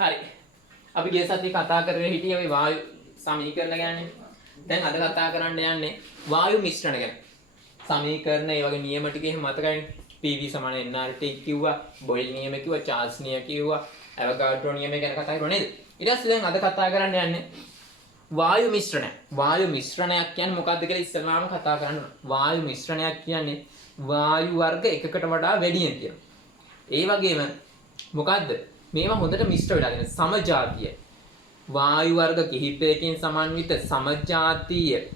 හරි. අපි ගිය සතියේ කතා කරගෙන හිටියේ ওই වායු සමීකරණ ගැන. දැන් අද කතා කරන්න යන්නේ වායු මිශ්‍රණ ගැන. සමීකරණ ඒ වගේ නියම ටික එහෙම මතකයිනේ. PV = nRT කිව්වා, බොයිල් නියම කිව්වා, චාල්ස් නියම කිව්වා, ඇවෝගාඩ්‍රෝ නියම ගැන කතා කරුවා නේද? ඊට පස්සේ දැන් අද කතා කරන්න යන්නේ වායු මිශ්‍රණය. වායු මිශ්‍රණයක් කියන්නේ මොකක්ද කියලා ඉස්සෙල්ලාම කතා කරන්න ඕන. වායු මිශ්‍රණයක් කියන්නේ වායු වර්ග එකකට වඩා වැඩියෙන් තියෙනවා. ඒ වගේම මොකද්ද? මේවා හොඳට මිශ්‍ර වෙලා තියෙන සමජාතීය වායු වර්ග කිහිපයකින් සමන්විත සමජාතීය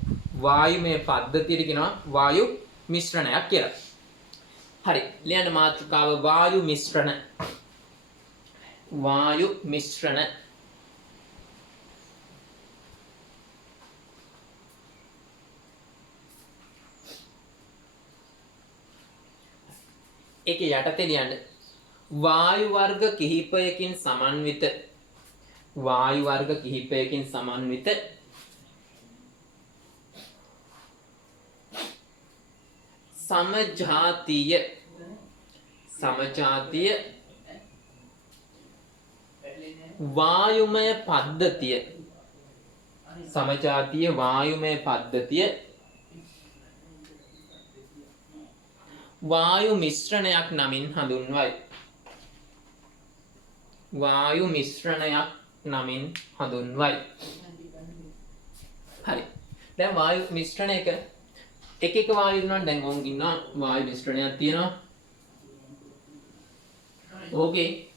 වායුමය පද්ධතියට කියනවා වායු මිශ්‍රණයක් කියලා. හරි. ලියන්න මාතෘකාව වායු මිශ්‍රණ. වායු මිශ්‍රණ. ඒකේ යටතේ ලියන්න වායු වර්ග කිහිපයකින් සමන්විත වායු වර්ග කිහිපයකින් සමන්විත සමජාතීය වායුමය පද්ධතිය සමජාතීය වායුමය පද්ධතිය වායු මිශ්‍රණයක් නමින් හඳුන්වයි. වායු මිශ්‍රණයක් නමින් හඳුන්වයි. හරි. දැන් වායු මිශ්‍රණයක එක වායු දුන්නා. දැන් ඕන් ඉන්නවා වායු මිශ්‍රණයක් තියෙනවා. ඕකේ.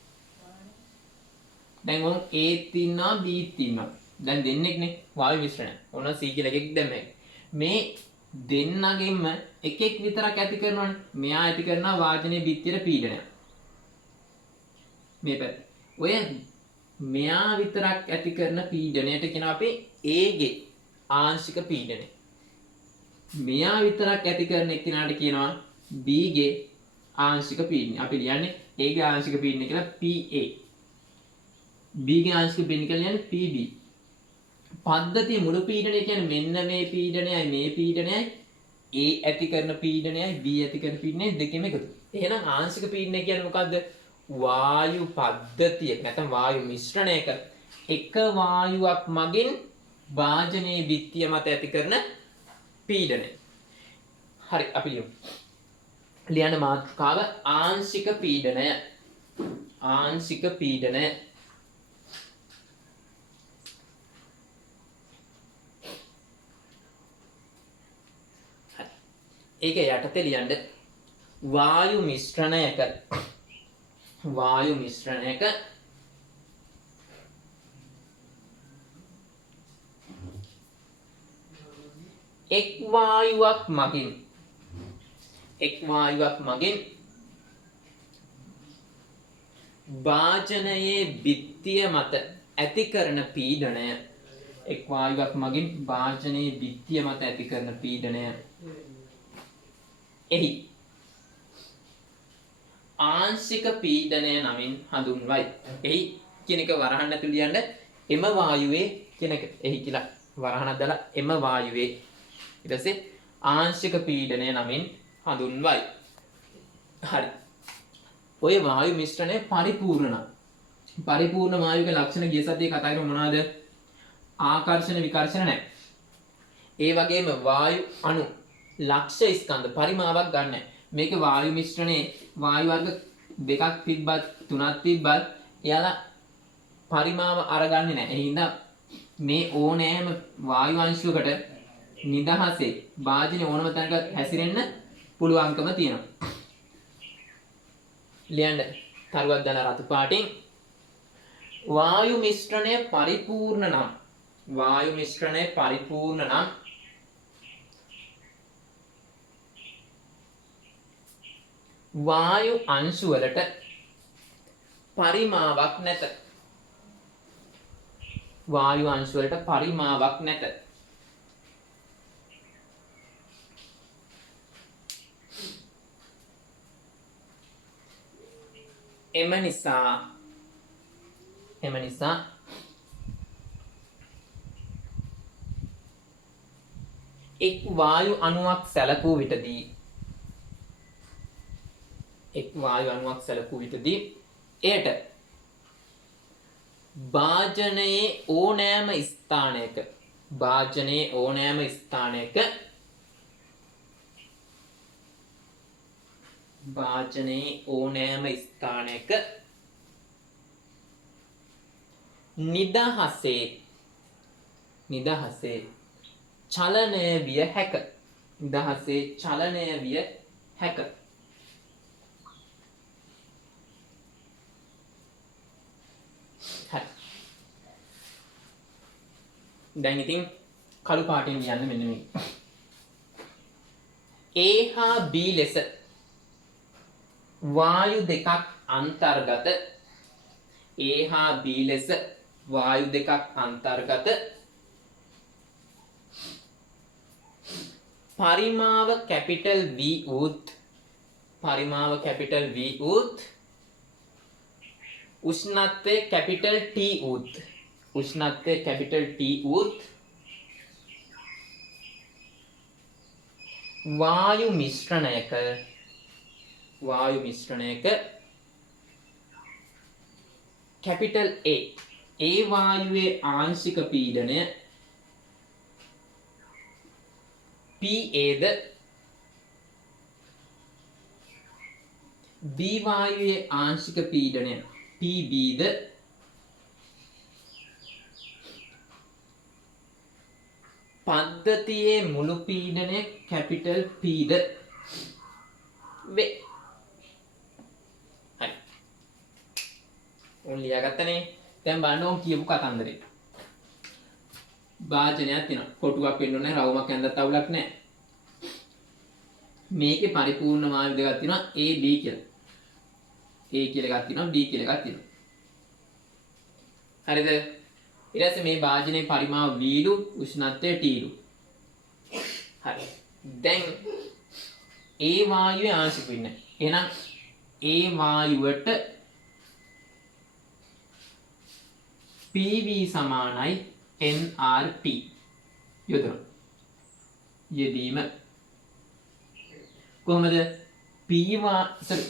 දැන් ඕන් A තියෙනවා B තියෙනවා. දැන් දෙන්නෙක්නේ වායු මිශ්‍රණය. ඕන C කියලා එකෙක් දැම්මේ. මේ දෙන්නගෙම එකෙක් විතරක් ඇති කරනවනේ. මෙයා ඇති කරනවා වාජනීය බිත්තියට පීඩනයක්. මේ පැත්ත. ඔය මෙයා විතරක් ඇති කරන පීඩනයට කියනවා අපි A ගේ ආංශික පීඩනය. මෙයා විතරක් ඇති කරන එක්කිනාට කියනවා B ගේ ආංශික පීඩනය. අපි ලියන්නේ A ගේ ආංශික පීඩනය කියලා PA. B ගේ ආංශික පීඩනය කියලා ලියන්නේ PB. පද්ධතිය මුළු පීඩනය කියන්නේ මෙන්න මේ පීඩනයයි මේ පීඩනයයි A ඇති කරන පීඩනයයි B ඇති කරන පීඩනයයි දෙකෙම එකතු. එහෙනම් ආංශික පීඩනය කියන්නේ මොකද්ද? වායු පද්ධතිය නැත්නම් වායු මිශ්‍රණයක එක වායුවක් මගින් වාජනීය බිත්තිය මත ඇති කරන පීඩනය. හරි අපි ලියමු. ලියන්න මාතෘකාව ආංශික පීඩනය. ආංශික පීඩනය. ඒක යටතේ ලියන්න වායු මිශ්‍රණයක එක් වායුවක් මගින් වාජනයේ බිත්තිය මත ඇති කරන පීඩනය. එක් වායුවක් මගින් වාජනයේ බිත්තිය මත ඇති කරන පීඩනය. එහි ආංශික පීඩනය නමින් හඳුන්වයි. එහි කියන එක වරහන් ඇතුළේ ලියන්න එම වායුවේ කියන එක. එහි කියලා වරහනක් දාලා එම වායුවේ. ඊට පස්සේ ආංශික පීඩනය නමින් හඳුන්වයි. හරි. ඔය වායු මිශ්‍රණය පරිපූර්ණ වායුවේ ලක්ෂණ ගිය සතියේ කතා කරමු මොනවාද? ආකර්ෂණ විකර්ෂණ නැහැ. ඒ වගේම වායු අණු ලක්ෂ ස්කන්ධ පරිමාවක් ගන්න. මේක වායු මිශ්‍රණේ වායු වර්ග දෙකක් තිබ්බත් තුනක් තිබ්බත් එයාලා පරිමාව අරගන්නේ නැහැ. ඒ හින්දා මේ ඕනෑම වායු අංශුවකට නිදහසේ වාජනේ ඕනම තැනක හැසිරෙන්න පුළුවන්කම තියෙනවා. ලියන්න තරුවක් දාන රතු පාටින් වායු මිශ්‍රණය පරිපූර්ණ නම් වායු අංශු වලට පරිමාවක් නැත. එම නිසා එක් වායු අණුවක් සැලකූ විටදී එයට භාජනයේ ඕනෑම ස්ථානයක භාජනයේ ඕනෑම ස්ථානයක භාජනයේ ඕනෑම ස්ථානයක නිදහසේ චලනය විය හැක. නිදහසේ චලනය විය හැක. දැන් ඉතින් කළු පාටින් ලියන්න මෙන්න මේ. A හා B ලෙස වායු දෙකක් අන්තර්ගත A හා B ලෙස වායු දෙකක් අන්තර්ගත පරිමාව කැපිටල් V උත් උෂ්ණත්වය කැපිටල් T උත් වායු මිශ්‍රණයක කැපිටල් A වායුවේ ආංශික පීඩනය PA ද B වායුවේ ආංශික පීඩනය PB ද පද්ධතියේ මුළු පීඩනය කැපිටල් P ද වේ. හරි. ඕන් ලියාගත්තනේ. දැන් බලන්න ඕන් කියපු කතන්දරේ. භාජනයක් තියෙනවා. කොටුවක් වෙන්න ඕනේ, රවුමක් ඇඳලා තවුලක් නැහැ. මේකේ පරිපූර්ණ වායු දෙකක් තියෙනවා A B කියලා. A කියලා එකක් තියෙනවා B කියලා එකක් තියෙනවා. හරිද? ඊට පස්සේ මේ භාජනයේ පරිමාව V ලු උෂ්ණත්වය T ලු. හරි. දැන් A වායුවේ ආංශික පීඩනය. එහෙනම් A වායුවට PV සමානයි nRT යෙදීම. කොහොමද?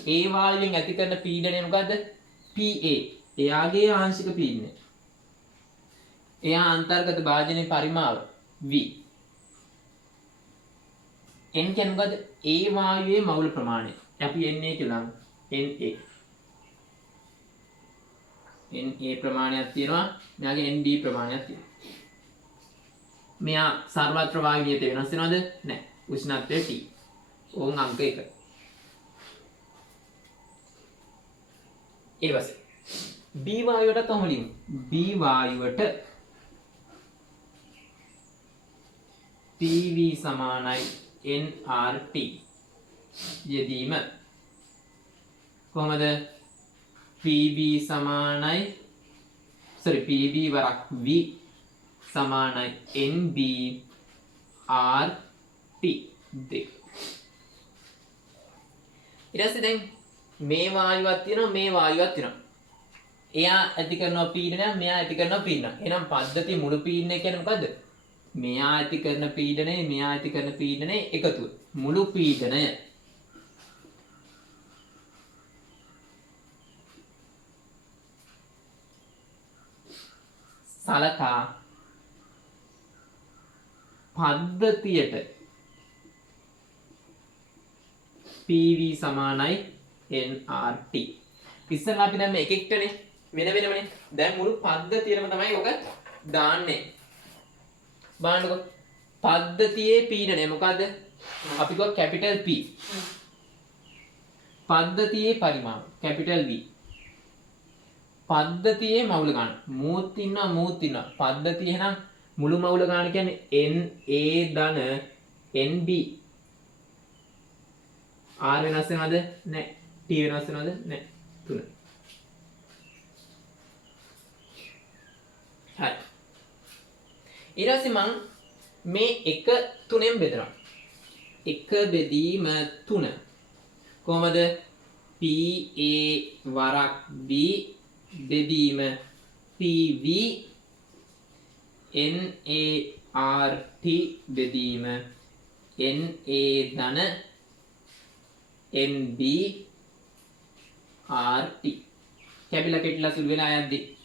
A වායුවෙන් ඇති කරන පීඩනය මොකද්ද? PA. එයාගේ ආංශික පීඩනය. එයා අන්තර්ගත භාජනයේ පරිමාව V. n කියන්නේ මොකද්ද? A වායුවේ මවුල ප්‍රමාණය. අපි Na කියලා Na. Na ප්‍රමාණයක් තියෙනවා. මෙයාගේ Nd ප්‍රමාණයක් තියෙනවා. මෙයා සර්වත්‍ර වායු නියත වෙනස් වෙනවද? නැහැ. උෂ්ණත්වය T. ඕන් අංක 1. ඊට පස්සේ B වායුවට තම ලියමු. B වායුවට PV සමානයි nRT යෙදීම. කොහොමද? PB වරක් V සමානයි NB RT දෙක. ඊට පස්සේ දැන් මේ වායුවක් තියෙනවා, මේ වායුවක් තියෙනවා. එයා ඇති කරනවා පීඩනය, මෙයා ඇති කරනවා පීඩනය. එහෙනම් පද්ධතිය මුළු පීඩනය කියන්නේ මොකද්ද? මෙයා ඇති කරන පීඩනය, මෙයා ඇති කරන පීඩනය එකතුව. මුළු පීඩනය. සලකා පද්ධතියට PV සමානයි nRT. ඉස්සෙල්ලා අපි දැන් මේ එකෙක්ටනේ වෙන වෙනමනේ. දැන් මුළු පද්ධතියම තමයි ඔක දාන්නේ. බලන්නකෝ. පද්ධතියේ පීඩනය මොකද්ද? අපි කිව්වා කැපිටල් P. පද්ධතියේ පරිමාව කැපිටල් V. පද්ධතියේ මවුල ගාන මූත් ඉන්නවා. පද්ධතිය එහෙනම් මුළු මවුල ගාන කියන්නේ Na ධන NB. R වෙනස් වෙනවද? නැහැ. T වෙනස් වෙනවද? නැහැ. 3. හරි. ඊට පස්සේ මම මේ 1 3ෙන් බෙදනවා. 1 බෙදීම 3. කොහමද? PA වරක් B බෙදීම PV NART බෙදීම NA ධන NB RT. කැපිලා කෙටිලා සුළු වෙලා යද්දි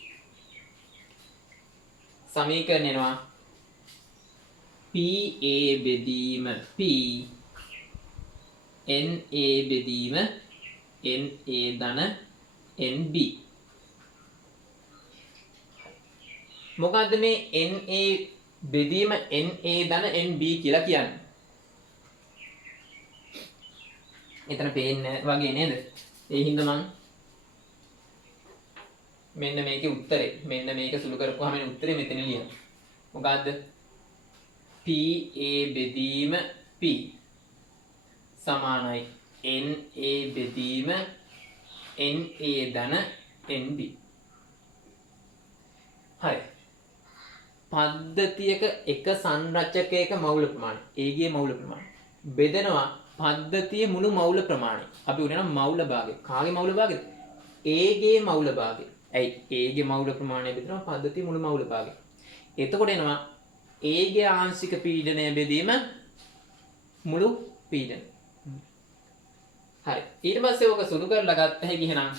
සමීකරණය එනවා PA බෙදීම P NA බෙදීම NA ධන NB. මොකද්ද මේ NA බෙදීම NA ධන NB කියලා කියන්නේ? එතන පේන්නේ වගේ නේද? ඒ හින්දා මම මෙන්න මේකේ උත්තරේ මෙන්න මේක සුළු කරපුවාම එන උත්තරේ මෙතන ලියනවා. මොකද්ද? PA බෙදීම P සමානයි NA බෙදීම NA ධන NB. හරි. පද්ධතියක එක සංරචකයක මවුල ප්‍රමාණය A ගේ මවුල ප්‍රමාණය බෙදෙනවා පද්ධතියේ මුළු මවුල ප්‍රමාණය. අපි උනන මවුල භාගය. කාගේ මවුල භාගයද? A ගේ මවුල භාගය. ඇයි A ගේ මවුල ප්‍රමාණය බෙදෙනවා පද්ධතියේ මුළු මවුල භාගය. එතකොට එනවා A ගේ ආංශික පීඩනය බෙදීම මුළු පීඩනය. හරි. ඊට පස්සේ ඕක සුළු කරලා ගත්ත හැකි එහෙනම්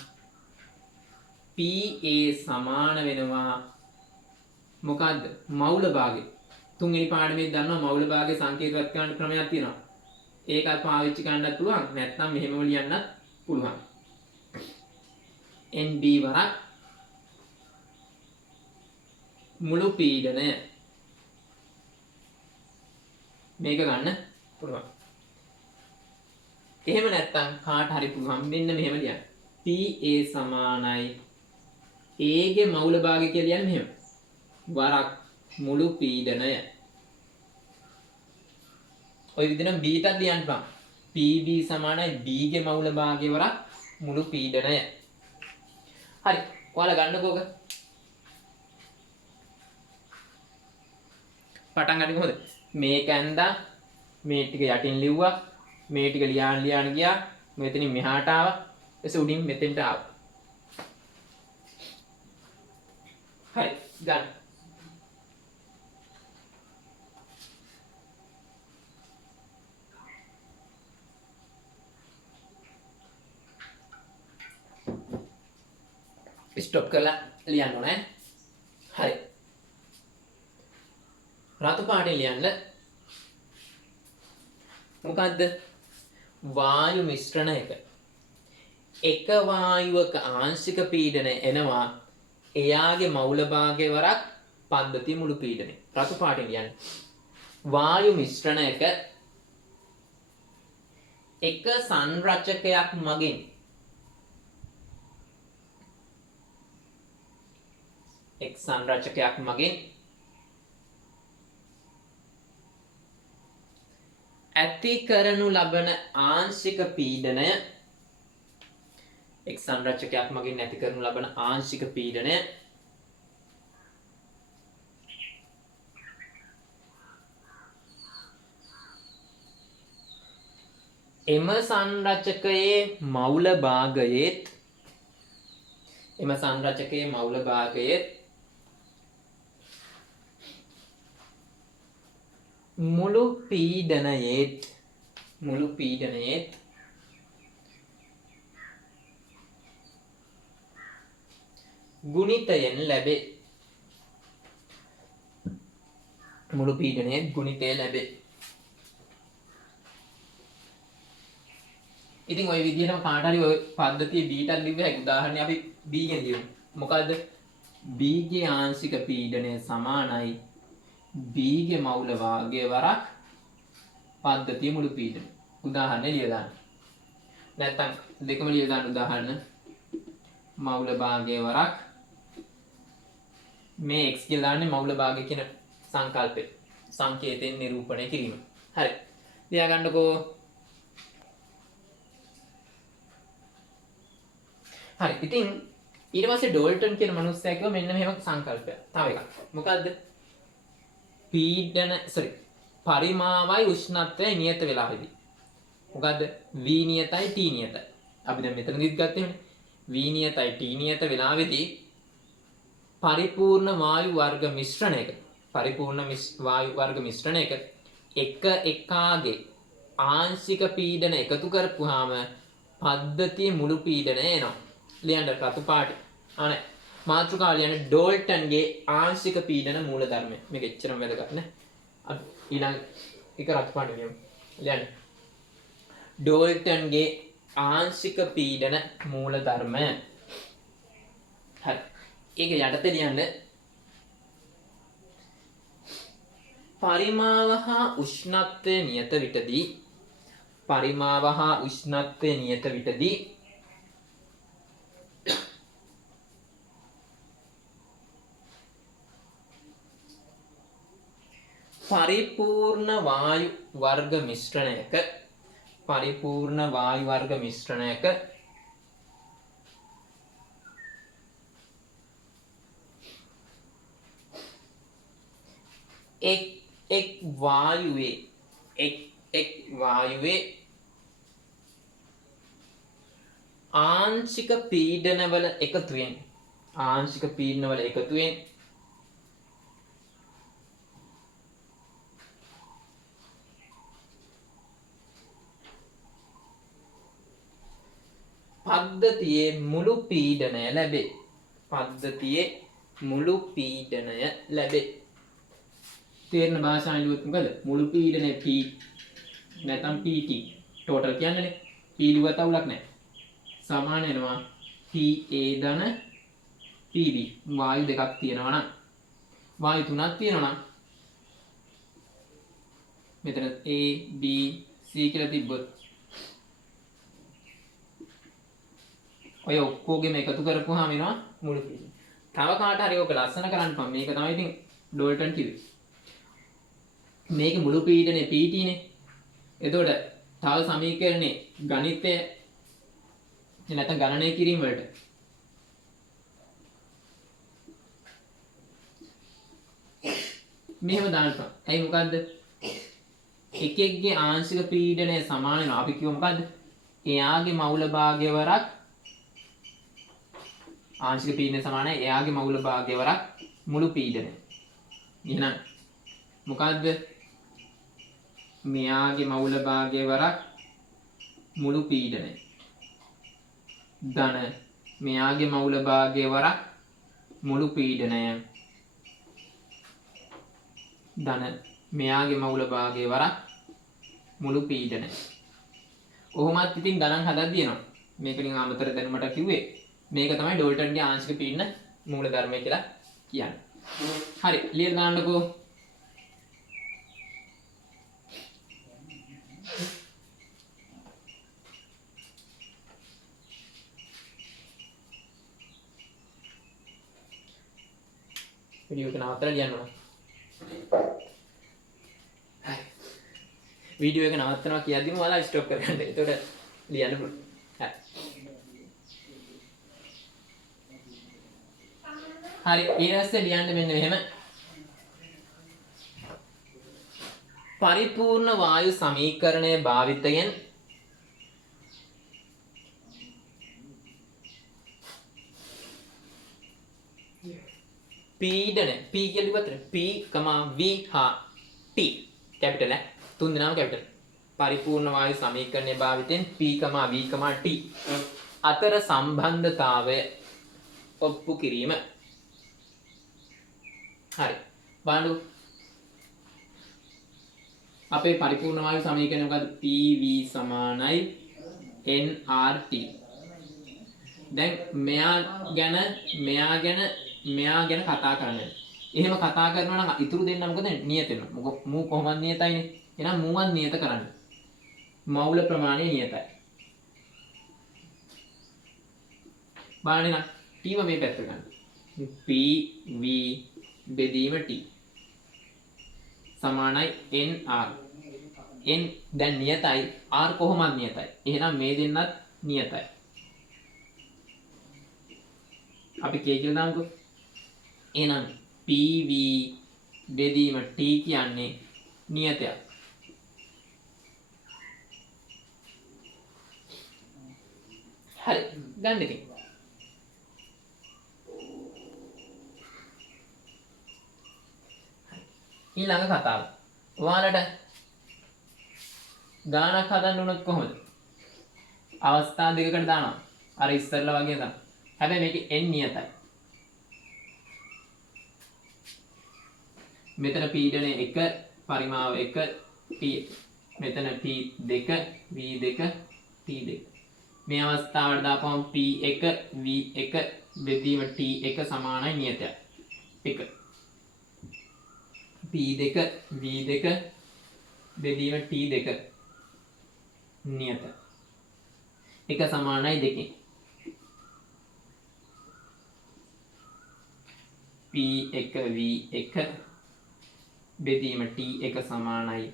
PA සමාන වෙනවා මොකද්ද? මවුල භාගය. තුන්වෙනි පාඩමේ දන්නවා මවුල භාගයේ සංකේතවත් කරන්න ක්‍රමයක් තියෙනවා. ඒකත් පාවිච්චි කරන්නත් පුළුවන්. නැත්නම් මෙහෙම ලියන්නත් පුළුවන්. NB වරක් මුළු පීඩනය මේක ගන්න පුළුවන්. එහෙම නැත්නම් කාට හරි පුළුවන් මෙන්න මෙහෙම ලියන්න. PA සමානයි A ගේ මවුල භාගය කියලා ලියන්න මෙහෙම. වරක් මුළු පීඩනය. ඔය විදිහට B ටත් ලියන්න පුළුවන්. PB සමානයි B ගේ මවුල භාගය වරක් මුළු පීඩනය. හරි. ඔයාලා ගන්නකෝක. පටන් ගන්න කොහොමද? මේක ඇඳා මේ ටික යටින් ලිව්වා. මේ ටික ලියාන ගියා. මෙතනින් මෙහාට ආවා. ඊට උඩින් මෙතෙන්ට ආවා. හරි. ගන්න. ස්ටොප් කරලා ලියන්න ඕනේ. හරි. රතු පාටින් ලියන්න. මොකද්ද? වායු මිශ්‍රණයක එක වායුවක ආංශික පීඩනය එනවා එයාගේ මවුල භාගය වරක් පද්ධතිය මුළු පීඩනය. රතු පාටින් ලියන්න. වායු මිශ්‍රණයක එක සංරචකයක් මගින් එක් සංරචකයක් මගින් ඇති කරනු ලබන ආංශික පීඩනය එක් සංරචකයක් මගින් ඇති කරනු ලබන ආංශික පීඩනය එම සංරචකයේ මවුල භාගයේත් මුළු පීඩනයේත් ගුණිතයෙන් ලැබේ. මුළු පීඩනයේත් ගුණිතය ලැබේ. ඉතින් ওই විදිහටම කාට හරි ওই පද්ධතිය B ටත් ලිව්ව හැකි. උදාහරණයක් අපි B ගෙන් ලියමු. මොකද්ද? B ගේ ආංශික පීඩනය සමානයි B ගේ මවුල භාගය වරක් පද්ධතිය මුළු පීඩනය. උදාහරණය ලියලා දාන්න. නැත්තම් දෙකම ලියලා දාන්න උදාහරණ. මවුල භාගය වරක් මේ x කියලා දාන්නේ මවුල භාගය කියන සංකල්පේ සංකේතයෙන් නිරූපණය කිරීම. හරි. ලියා ගන්නකෝ. හරි. ඉතින් ඊට පස්සේ ඩෝල්ටන් කියන මනුස්සයා කිව්වා මෙන්න මෙහෙම සංකල්පයක්. තව එකක්. මොකද්ද? පරිමාවයි උෂ්ණත්වයයි නියත වෙලාවෙදී. මොකද්ද? V නියතයි T නියතයි. අපි දැන් මෙතනදිත් ගත්තේනේ. V නියතයි T නියත වෙලාවෙදී පරිපූර්ණ වායු වර්ග මිශ්‍රණයක එක එකාගේ ආංශික පීඩන එකතු කරපුවාම පද්ධතියේ මුළු පීඩනය එනවා. ලියන්න රතු පාටි. අනේ මාතෘකාව ලියන්න ඩෝල්ටන්ගේ ආංශික පීඩන මූලධර්මය. මේක එච්චරම වැදගත් නෑ. අපි ඊළඟ එක රත් පාට ලියමු. ලියන්න. ඩෝල්ටන්ගේ ආංශික පීඩන මූලධර්මය. හරි. ඒක යටතේ ලියන්න පරිමාව හා උෂ්ණත්වය නියත විටදී පරිමාව හා උෂ්ණත්වය නියත විටදී පරිපූර්ණ වායු වර්ග මිශ්‍රණයක එක් වායුවේ ආංශික පීඩනවල එකතුවෙන් පද්ධතියේ මුළු පීඩනය ලැබේ. තේරෙන භාෂාවෙන් ලියුවොත් මොකද? මුළු පීඩනය P නැත්නම් PT ටෝටල් කියන්නේනේ. P ලියුවත් අවුලක් නැහැ. සමාන වෙනවා PA ධන PB. වායු දෙකක් තියෙනවා නම් වායු තුනක් තියෙනවා නම් මෙතන A B C කියලා තිබ්බොත් ඔය ඔක්කොගෙම එකතු කරපුවාම එනවා මුළු පීඩනය. තව කාට හරි ඔක ලස්සන කරන්න පම්. මේක තමයි ඉතින් ඩෝල්ටන් කිව්වේ. මේක මුළු පීඩනේ PT නේ. එතකොට තව සමීකරණේ ගණිතය නැත්නම් ගණනය කිරීම වලට මෙහෙම දාන්න. ඇයි මොකද්ද? එකෙක්ගේ ආංශික පීඩනය සමාන වෙනවා. අපි කිව්ව මොකද්ද? එයාගේ මවුල භාගයවරක් ආංශික පීඩනය සමානයි එයාගේ මවුල භාගයවරක් මුළු පීඩනය. එහෙනම් මොකද්ද? මෙයාගේ මවුල භාගයවරක් මුළු පීඩනය ධන මෙයාගේ මවුල භාගයවරක් මුළු පීඩනය ධන මෙයාගේ මවුල භාගයවරක් මුළු පීඩනය. කොහොමත් ඉතින් ගණන් හදද්දී එනවා. මේක නිකන් අමතර දැනුමට කිව්වේ. මේක තමයි ඩෝල්ටන්ගේ ආංශික පීඩන මූලධර්මය කියලා කියන්නේ. හරි ලියලා දාන්නකෝ. වීඩියෝ එක නවත්තලා ලියන්න ඕන. හරි. වීඩියෝ එක නවත්තනවා කියද්දිම ඔයාලා ස්ටොප් කරගන්න. එතකොට ලියන්න පුළුවන්. හරි. ඊළඟට ලියන්න මෙන්න මෙහෙම. පරිපූර්ණ වායු සමීකරණය භාවිතයෙන් පීඩන P කියලා ඉවතර P, V හා T කැපිටල් තුන් දෙනාම කැපිටල්. පරිපූර්ණ වායු සමීකරණය භාවිතයෙන් P, V, T අතර සම්බන්ධතාවය ඔප්පු කිරීම. හරි. බලන්න අපේ පරිපූර්ණ වායු සමීකරණය මොකද්ද? PV සමානයි nRT. දැන් මෙයා ගැන කතා කරන්නේ. එහෙම කතා කරනවා නම් ඉතුරු දෙන්න මොකද නියත වෙනවා. මොකද මූ කොහොමද නියතයිනේ. එහෙනම් මූවත් නියත කරන්න. මවුල ප්‍රමාණය නියතයි. බලන්න නම් T මේ පැත්ත ගන්න. PV බෙදීම T සමානයි nR. n දැන් නියතයි, R කොහොමද නියතයි. එහෙනම් මේ දෙන්නත් නියතයි. අපි K කියලා දාමුකෝ. එහෙනම් PV බෙදීම T කියන්නේ නියතයක්. හරි. ගන්න ඉතින්. ඊළඟ කතාව. ඔයාලට ගානක් හදන්න උනොත් කොහොමද? අවස්ථා දෙකකට දානවා. අර ඉස්සරලා වගේ තමයි. හැබැයි මේකේ n නියතයි. මෙතන පීඩනය 1 පරිමාව 1 T මෙතන T2 V2 T2 මේ අවස්ථාවට දාපුවම P1 V1 බෙදීම T1 සමානයි නියතයක් 1 P2 V2 බෙදීම T2 නියත 1 සමානයි 2 P1 V1 බෙදීම T1 සමානයි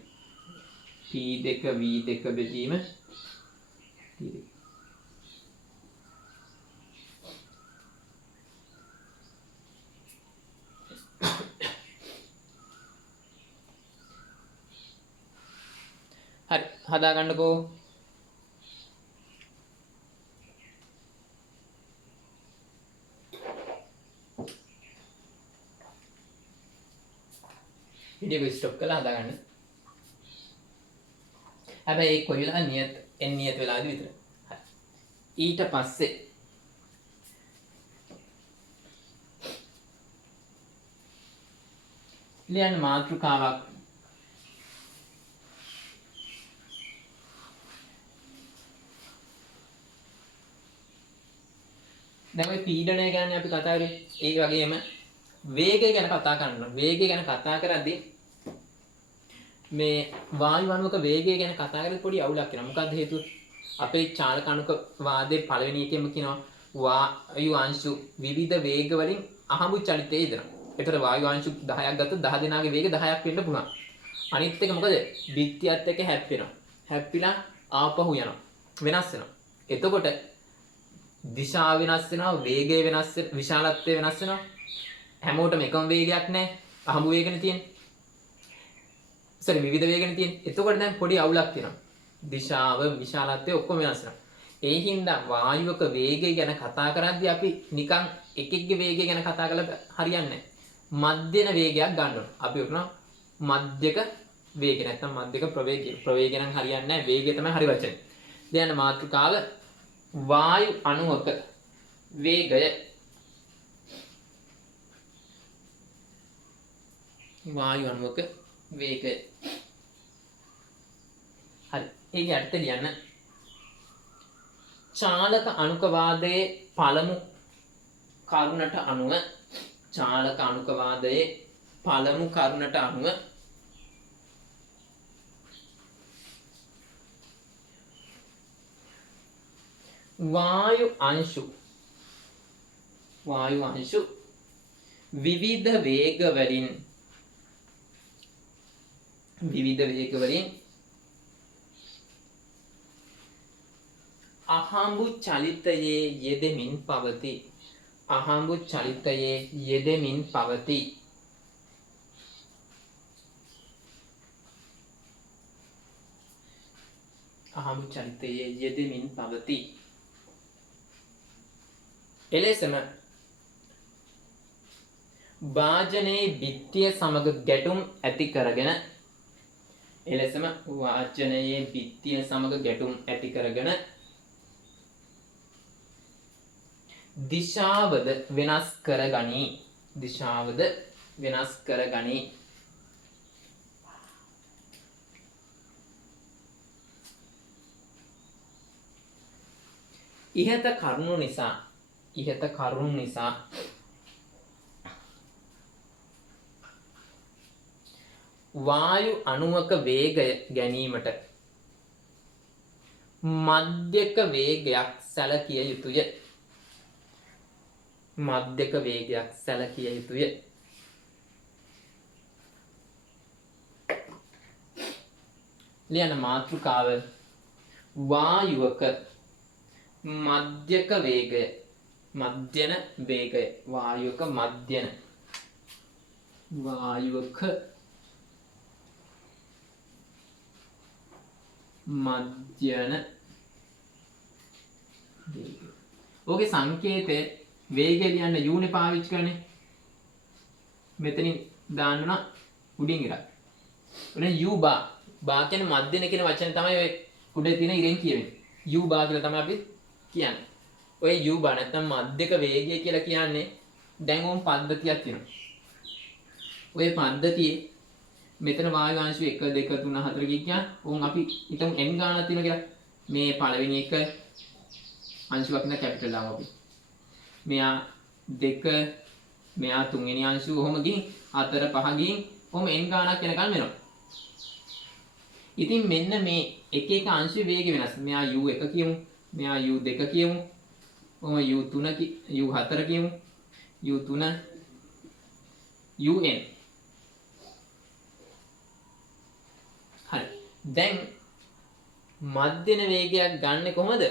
T2 V2 බෙදීම T2 හරි හදා ගන්නකෝ වීඩියෝ ස්ටොප් කරලා හදා ගන්න. හැබැයි ඒ කොයි වෙලාව නියත වෙලාවදී විතර. හරි. ඊට පස්සේ ලියන්න මාතෘකාවක් දැන් ඔය පීඩනය ගැන අපි කතා කරේ ඒ වගේම වේගය ගැන කතා කරනවා. වේගය ගැන කතා කරද්දී මේ වායු අණුවක වේගය ගැන කතා කරද්දී පොඩි අවුලක් වෙනවා. මොකද්ද හේතුව? අපේ චාලක අණුක වාදයේ පළවෙනි එකෙම කියනවා වායු අංශු විවිධ වේග වලින් අහඹු චලිතයේ ඉදෙනවා. ඒතර වායු අංශු 10ක් ගත්තොත් 10 දෙනාගේ වේගය 10ක් වෙන්න පුළුවන්. අනිත් එක මොකද? බිත්තියත් එක්ක හැප්පෙනවා. හැප්පිලා ආපහු යනවා. වෙනස් වෙනවා. එතකොට දිශාව වෙනස් වෙනවා, වේගය වෙනස් වෙනවා, විශාලත්වය වෙනස් වෙනවා. හැමෝටම එකම වේගයක් නැහැ. අහඹු වේගනේ තියෙන්නේ. විවිධ වේගනේ තියෙන්නේ. එතකොට දැන් පොඩි අවුලක් තියෙනවා. දිශාව, විශාලත්වය ඔක්කොම වෙනස් වෙනවා. ඒ හින්දා වායුවක වේගය ගැන කතා කරද්දී අපි නිකන් එකෙක්ගේ වේගය ගැන කතා කරලා හරියන්නේ නැහැ. මධ්‍යන වේගයක් ගන්න ඕන. අපි උකනවා මධ්‍යක වේගය නැත්නම් මධ්‍යක ප්‍රවේගය. ප්‍රවේගය නම් හරියන්නේ නැහැ. වේගය තමයි හරි වචනේ. දැන් මාතෘකාව වායු අණුවක වේගය වායු අණුවක වේගය හරි ඒක අර්ථය ලියන්න චාලක අණුක වාදයේ පළමු කරුණට අනුව චාලක අණුක වාදයේ පළමු කරුණට අනුව වායු අංශු විවිධ වේග වලින් අහඹු චලිතයේ යෙදෙමින් පවතී. අහඹු චලිතයේ යෙදෙමින් පවතී. අහඹු චලිතයේ යෙදෙමින් පවතී. එලෙසම වාජනයේ බිත්තිය සමග ගැටුම් ඇති කරගෙන දිශාවද වෙනස් කරගනී. ඉහත කරුණු නිසා වායු අණුවක වේගය ගැනීමට මධ්‍යක වේගයක් සැලකිය යුතුය. ලියන මාතෘකාව වායුවක මධ්‍යක වේගය මධ්‍යන වේගය වායුවක මධ්‍යන ඕකේ සංකේතය වේගය ලියන්න u නේ පාවිච්චි කරන්නේ. මෙතනින් දාන්න නම් උඩින් ඉරක්. උනේ u බා. බා කියන්නේ මධ්‍යන කියන වචනේ තමයි ඔය උඩේ තියෙන ඉරෙන් කියවෙන්නේ. u බා කියලා තමයි අපි කියන්නේ. ඔය u බා නැත්නම් මධ්‍යක වේගය කියලා කියන්නේ දැන් ඕම් පද්ධතියක් තියෙනවා. ඔය පද්ධතියේ මෙතන වායු අංශු 1 2 3 4 කියා උන් අපි හිතමු n ගානක් තියෙනවා කියලා. මේ පළවෙනි එක අංශුවක් නේ කැපිටල් දාමු අපි. මෙයා 2 මෙයා තුන්වෙනි අංශුව ඔහොම ගිහින් 4 5 ගිහින් ඔහොම n ගානක් යනකම් වෙනවා. ඉතින් මෙන්න මේ එක එක අංශු වේග වෙනස්. මෙයා u1 කියමු. මෙයා u2 කියමු. ඔහොම u3 u4 කියමු. u3 un. හරි. දැන් මධ්‍යන වේගයක් ගන්න කොහොමද?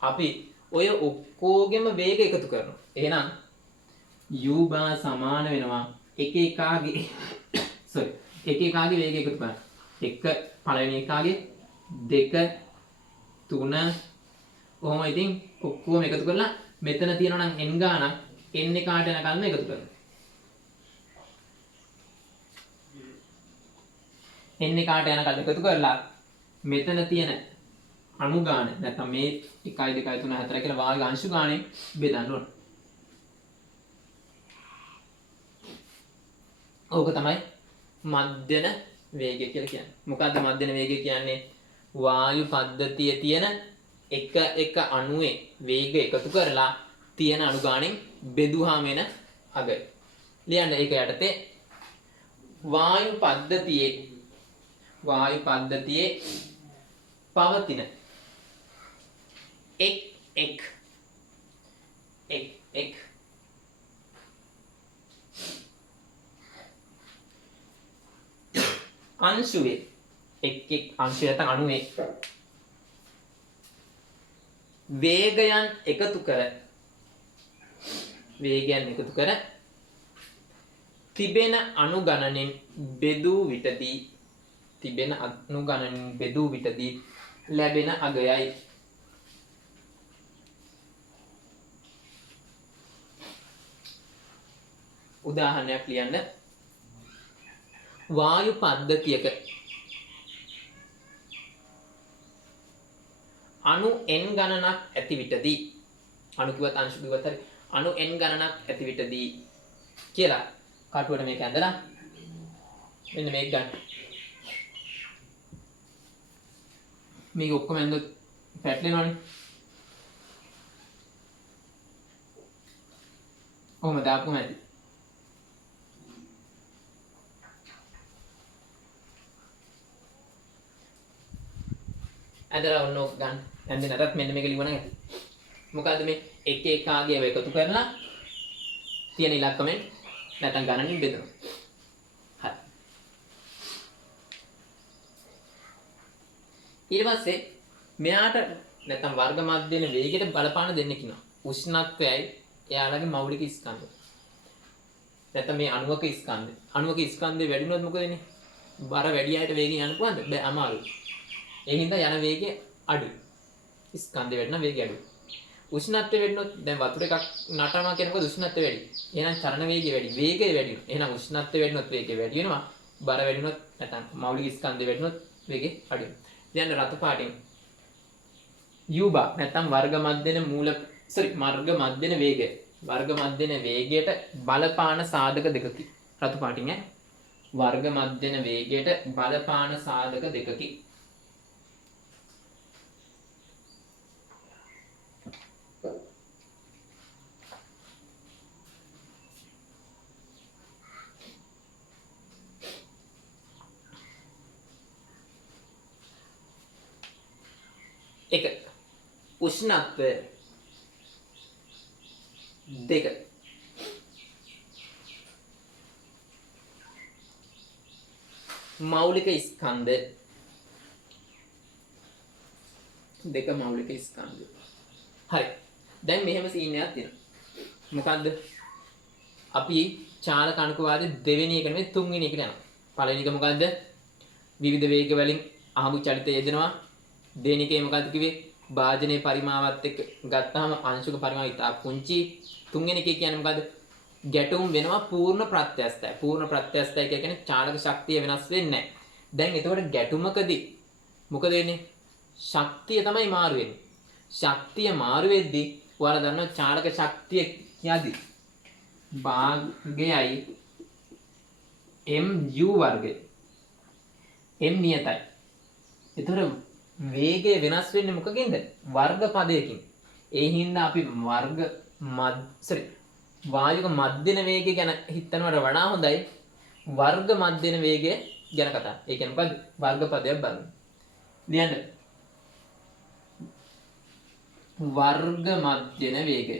අපි ඔය ඔක්කොගෙම වේග එකතු කරනවා. එහෙනම් u බා සමාන වෙනවා එක එකාගේ sorry එක එකාගේ වේග එකතු කරනවා. එක පළවෙනි එකාගේ 2 3 කොහොම ඉතින් ඔක්කොම එකතු කරලා මෙතන තියෙනවා නම් n ගානක් n එකාට යනකල්ම එකතු කරනවා. n එකාට යනකල් එකතු කරලා මෙතන තියෙන අණු ගාන නැත්නම් මේ 1 2 3 4 කියලා වායු අංශු ගානේ බෙදන්න ඕන. ඕක තමයි මධ්‍යන වේගය කියලා කියන්නේ. මොකද්ද මධ්‍යන වේගය කියන්නේ? වායු පද්ධතියේ තියෙන එක අණුවේ වේග එකතු කරලා තියෙන අණු ගානෙන් බෙදුවාම එන අගය. ලියන්න ඒක යටතේ වායු පද්ධතියේ පවතින එක් අංශුවේ එක් අංශය නැත්නම් අණුවේ වේගයන් එකතු කර තිබෙන අණු ගණනෙන් බෙදූ විටදී ලැබෙන අගයයි. උදාහරණයක් ලියන්න. වායු පද්ධතියක අණු n ගණනක් ඇති විටදී අණු කිව්වත් අංශු කිව්වත් හරි අණු n ගණනක් ඇති විටදී කියලා කටුවට මේක ඇඳලා මෙන්න මේක ගන්න. මේක ඔක්කොම ඇඳලා පැටලෙනවනේ. කොහොමද දාපුවම ඇති. ඇදලා ඔන්න ඕක ගන්න. ඇඳේ නැතත් මෙන්න මේක ලිව්වනම් ඇති. මොකද්ද මේ එක එකාගේ එකතු කරලා තියෙන ඉලක්කමෙන් නැත්නම් ගණනින් බෙදනවා. හරි. ඊට පස්සේ මෙයාට නැත්නම් වර්ග මධ්‍යන වේගයට බලපාන දෙන්න කියනවා. උෂ්ණත්වයයි එයාලගේ මෞලික ස්කන්ධය. නැත්නම් මේ අණුවක ස්කන්ධය. අණුවක ස්කන්ධය වැඩි වුණොත් මොකද වෙන්නේ? බර වැඩි අයට වේගයෙන් යන්න පුළුවන්ද? බෑ අමාරුයි. ඒ හින්දා යන වේගය අඩුයි. ස්කන්ධය වැඩි නම් වේගය අඩුයි. උෂ්ණත්වය වැඩිනොත් දැන් වතුර එකක් නටනවා කියනකොට උෂ්ණත්වය වැඩි. එහෙනම් චලන වේගය වැඩි. වේගය වැඩි වෙනවා. එහෙනම් උෂ්ණත්වය වැඩිනොත් වේගය වැඩි වෙනවා. බර වැඩිනොත් නැත්නම් මෞලික ස්කන්ධය වැඩිනොත් වේගය අඩු වෙනවා. දැන් රතු පාටින් u bar නැත්නම් වර්ග මධ්‍යන වේගය. වර්ග මධ්‍යන වේගයට බලපාන සාධක දෙකකි. රතු පාටින් වර්ග මධ්‍යන වේගයට බලපාන සාධක දෙකකි. එක උෂ්ණත්වය 2 මෞලික ස්කන්ධ 2 මෞලික ස්කන්ධ. හරි. දැන් මෙහෙම සීන් එකක් තියෙනවා. මොකද්ද? අපි චාලක අණුක වාදයේ දෙවෙනි එක නෙමෙයි තුන්වෙනි එකට යනවා. පළවෙනි එක මොකද්ද? විවිධ වේග වලින් අහඹු චලිතය යෙදෙනවා. දෙවෙනි එකේ මොකද්ද කිව්වේ? භාජනයේ පරිමාවත් එක්ක ගත්තාම අංශුක පරිමාව ඉතා පුංචි. තුන්වෙනි එකේ කියන්නේ මොකද්ද? ගැටුම් වෙනවා පූර්ණ ප්‍රත්‍යස්තය. පූර්ණ ප්‍රත්‍යස්තය කියන්නේ චාලක ශක්තිය වෙනස් වෙන්නේ නැහැ. දැන් එතකොට ගැටුමකදී මොකද වෙන්නේ? ශක්තිය තමයි මාරු වෙන්නේ. ශක්තිය මාරු වෙද්දී ඔයාලා දන්නවා චාලක ශක්තිය කියද්දී භාගයයි mu වර්ගය m නියතයි. එතකොට වේගය වෙනස් වෙන්නේ මොකකින්ද? වර්ග පදයකින්. ඒ හින්දා අපි වායුක මධ්‍යන වේගය ගැන හිතනවට වඩා හොඳයි වර්ග මධ්‍යන වේගය ගැන කතා. ඒ කියන්නේ මොකද්ද? වර්ග පදයක් බලන්න. ලියන්න. වර්ග මධ්‍යන වේගය.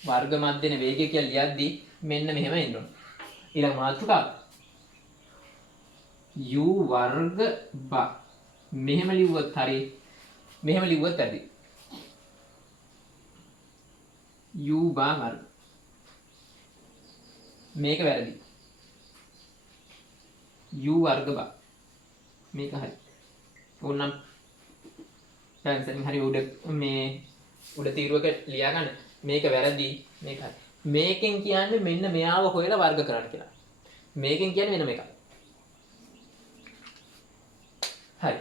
වර්ග මධ්‍යන වේගය කියලා ලියද්දී මෙන්න මෙහෙම එන්න ඕන. ඊළඟ මාතෘකාව u වර්ග බ මෙහෙම ලිව්වොත් හරි මෙහෙම ලිව්වොත් ඇති u බ වර්ග මේක වැරදි u වර්ග බ මේක හරි ඕනම් පැන්සලින් හරි උඩ තීරුවක ලියා ගන්න මේක වැරදි මේක හරි මේකෙන් කියන්නේ මෙන්න මෙයාව හොයලා වර්ග කරන්න කියලා මේකෙන් කියන්නේ වෙනම එකක් හරි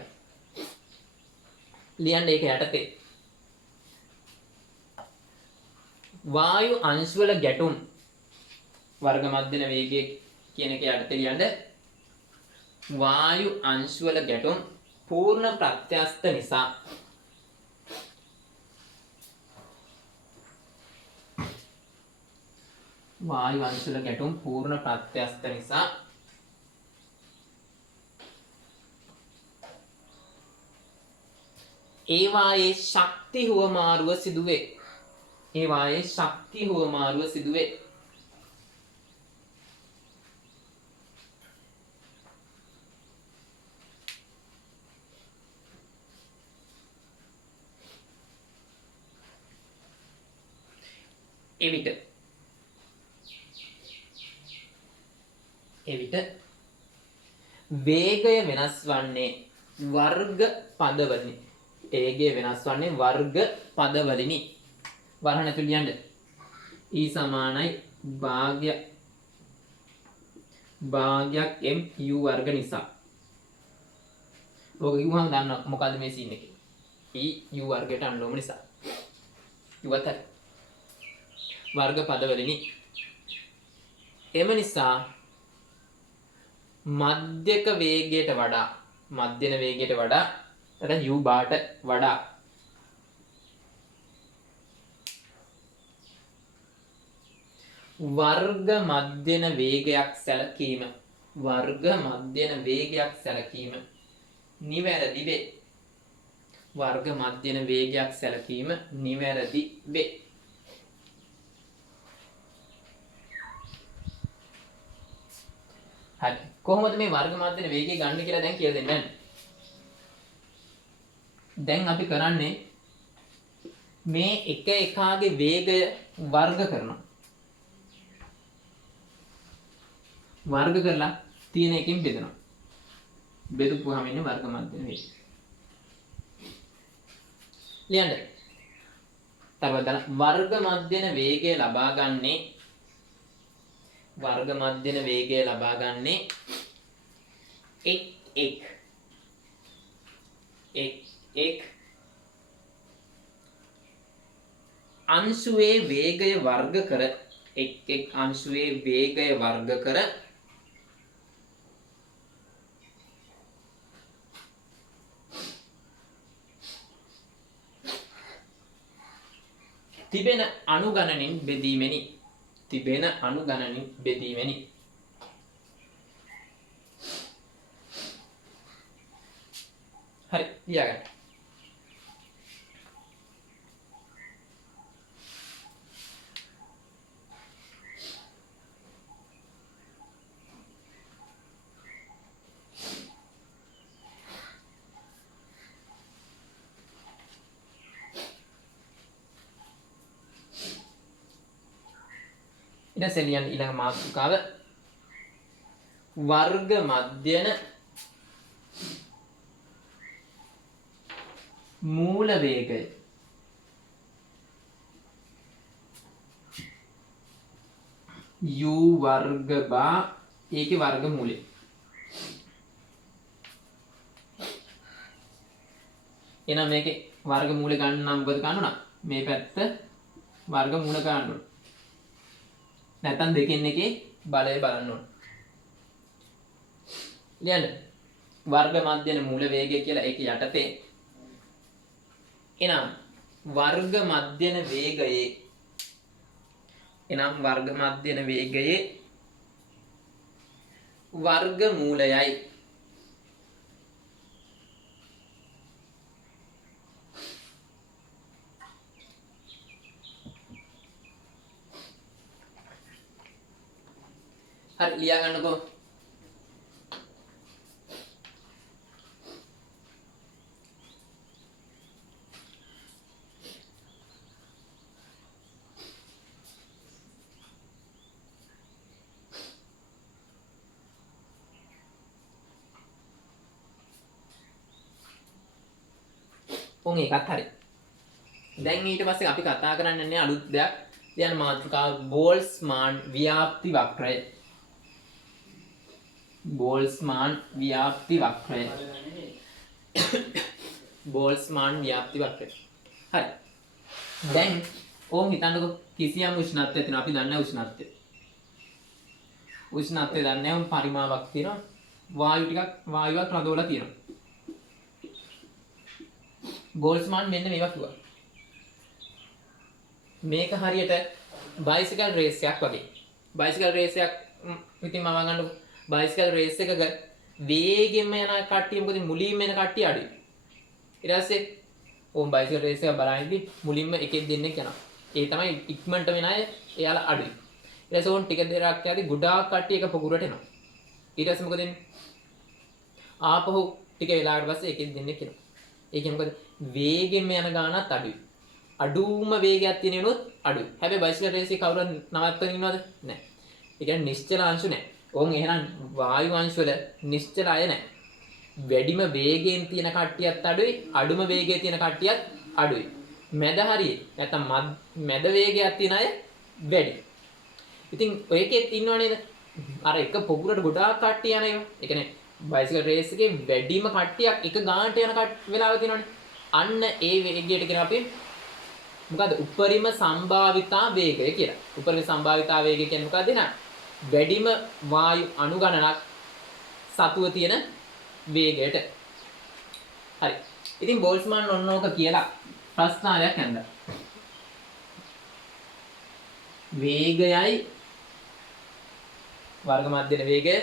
ලියන්න ඒක යටතේ වායු අංශ වල ගැටුම් වර්ග මධ්‍යන වේගය කියන එක යටතේ ලියන්න වායු අංශ වල ගැටුම් පූර්ණ ප්‍රත්‍යස්ත නිසා වායු අංශ වල ගැටුම් පූර්ණ ප්‍රත්‍යස්ත නිසා ඒවායේ ශක්ති හුවමාරුව සිදුවේ. ඒවායේ ශක්ති හුවමාරුව සිදුවේ. එවිට වේගය වෙනස් වන්නේ වර්ග පදවලිනි. වේගය වෙනස් වන්නේ වර්ග පදවලිනි. වරහණ ඇතුළේ ලියන්න. E සමානයි භාගයක් m u වර්ග නිසා. ඔක කිව්වම දන්න මොකද්ද මේ සීන් එකේ. E u වර්ගයට අනුලෝම නිසා. ඉවත් හරි. වර්ග පදවලිනි. එම නිසා මධ්‍යක වේගයට වඩා මධ්‍යන වේගයට වඩා නැත්නම් u බාට වඩා වර්ග මධ්‍යන වේගයක් සැලකීම නිවැරදි වේ. වර්ග මධ්‍යන වේගයක් සැලකීම නිවැරදි වේ. හරි. කොහොමද මේ වර්ග මධ්‍යන වේගය ගන්න කියලා දැන් කියලා දෙන්න. දැන් අපි කරන්නේ මේ එක එකාගේ වේගය වර්ග කරනවා. වර්ග කරලා තියෙන එකකින් බෙදනවා. බෙදපුවාම ඉන්නේ වර්ග මධ්‍යන වේගය. ලියන්න. තවත් වර්ග මධ්‍යන වේගය ලබා ගන්නේ එක් අංශුවේ වේගය වර්ග කර එක් අංශුවේ වේගය වර්ග කර තිබෙන අනුගණනින් බෙදීමෙනි. හරි ලියාගන්න. ඊට පස්සේ ලියන්න ඊළඟ මාතෘකාව වර්ග මධ්‍යන මූල වේගය u වර්ග බා ඒකේ වර්ග මූලය. එහෙනම් මේකේ වර්ග මූල ගන්න නම් මොකද ගන්න ඕන? මේ පැත්ත වර්ග මූල ගන්න ඕන. නැත්නම් දෙකෙන් එකේ බලය බලන්න ඕන. ලියන්න. වර්ග මධ්‍යන මූල වේගය කියලා ඒක යටතේ. එනම් වර්ග මධ්‍යන වේගයේ වර්ග මූලයයි හරි ලියා ගන්නකෝ. උන් එකත් හරි. දැන් ඊට පස්සේ අපි කතා කරන්නේ අලුත් දෙයක්. දැන් මාතෘකාව බෝල්ස්මාන් ව්‍යාප්ති වක්‍රය. බෝල්ස්මාන් ව්‍යාප්ති වක්‍රය. බෝල්ස්මාන් ව්‍යාප්ති වක්‍රය. හරි. දැන් ඕම් හිතන්නකො කිසියම් උෂ්ණත්වයක් තියෙනවා. අපි දන්නේ උෂ්ණත්වය. උෂ්ණත්වය දන්නේ උන් පරිමාවක් තියෙනවා. වායුවක් රඳවලා තියෙනවා. බෝල්ස්මාන් මෙන්න මේවා කිව්වා. මේක හරියට බයිසිකල් රේස් එකක් වගේ. බයිසිකල් රේස් එකක් ඉතින් මම ගන්නකො බයිසිකල් රේස් එකක වේගෙන්ම යන කට්ටිය මොකද මුලින්ම එන කට්ටිය අඩුයි. ඊට පස්සේ ඕම් බයිසිකල් රේස් එක බලනින්දි මුලින්ම එකෙක් දෙන්නෙක් යනවා. ඒ තමයි ඉක්මනට වෙන අය එයාලා අඩුයි. ඊට පස්සේ ඕන් ටික දෙකක් යද්දි ගොඩාක් කට්ටිය එක පොකුරට එනවා. ඊට පස්සේ මොකද වෙන්නේ? ආපහු ටික වෙලාවකට පස්සේ එකෙක් දෙන්නෙක් එනවා. ඒක මොකද වේගෙන්ම යන ගානත් අඩුයි. අඩුම වේගයක් තියෙන උනොත් අඩුයි. හැබැයි බයිසිකල් රේස් එක කවුරුත් නවත්තගෙන ඉන්නවද? නැහැ. ඒ කියන්නේ නිශ්චල අංශු නැහැ. ඕන් එහෙනම් වායු අංශ වල නිශ්චල අය නැහැ. වැඩිම වේගයෙන් තියෙන කට්ටියත් අඩුයි, අඩුම වේගයේ තියෙන කට්ටියත් අඩුයි. මැද හරියේ නැත්තම් මැද වේගයක් තියෙන අය වැඩි. ඉතින් ඔයකෙත් ඉන්නව නේද? අර එක පොකුරට ගොඩාක් කට්ටිය යන ඒවා. ඒ කියන්නේ බයිසිකල් රේස් එකේ වැඩිම කට්ටියක් එක ගානට යන වෙලාව තියෙනවනේ. අන්න ඒ වේගයට කියන අපි මොකද උපරිම සම්භාවිතා වේගය කියලා. උපරිම සම්භාවිතා වේගය කියන්නේ මොකක්ද නේ? වැඩිම වායු අණු ගණනක් සතුව තියෙන වේගයට. හරි. ඉතින් බෝල්ස්මාන් ඔන්නෝක කියලා ප්‍රශ්නාවයක් ඇඳලා. වේගයයි වර්ග මධ්‍යන වේගය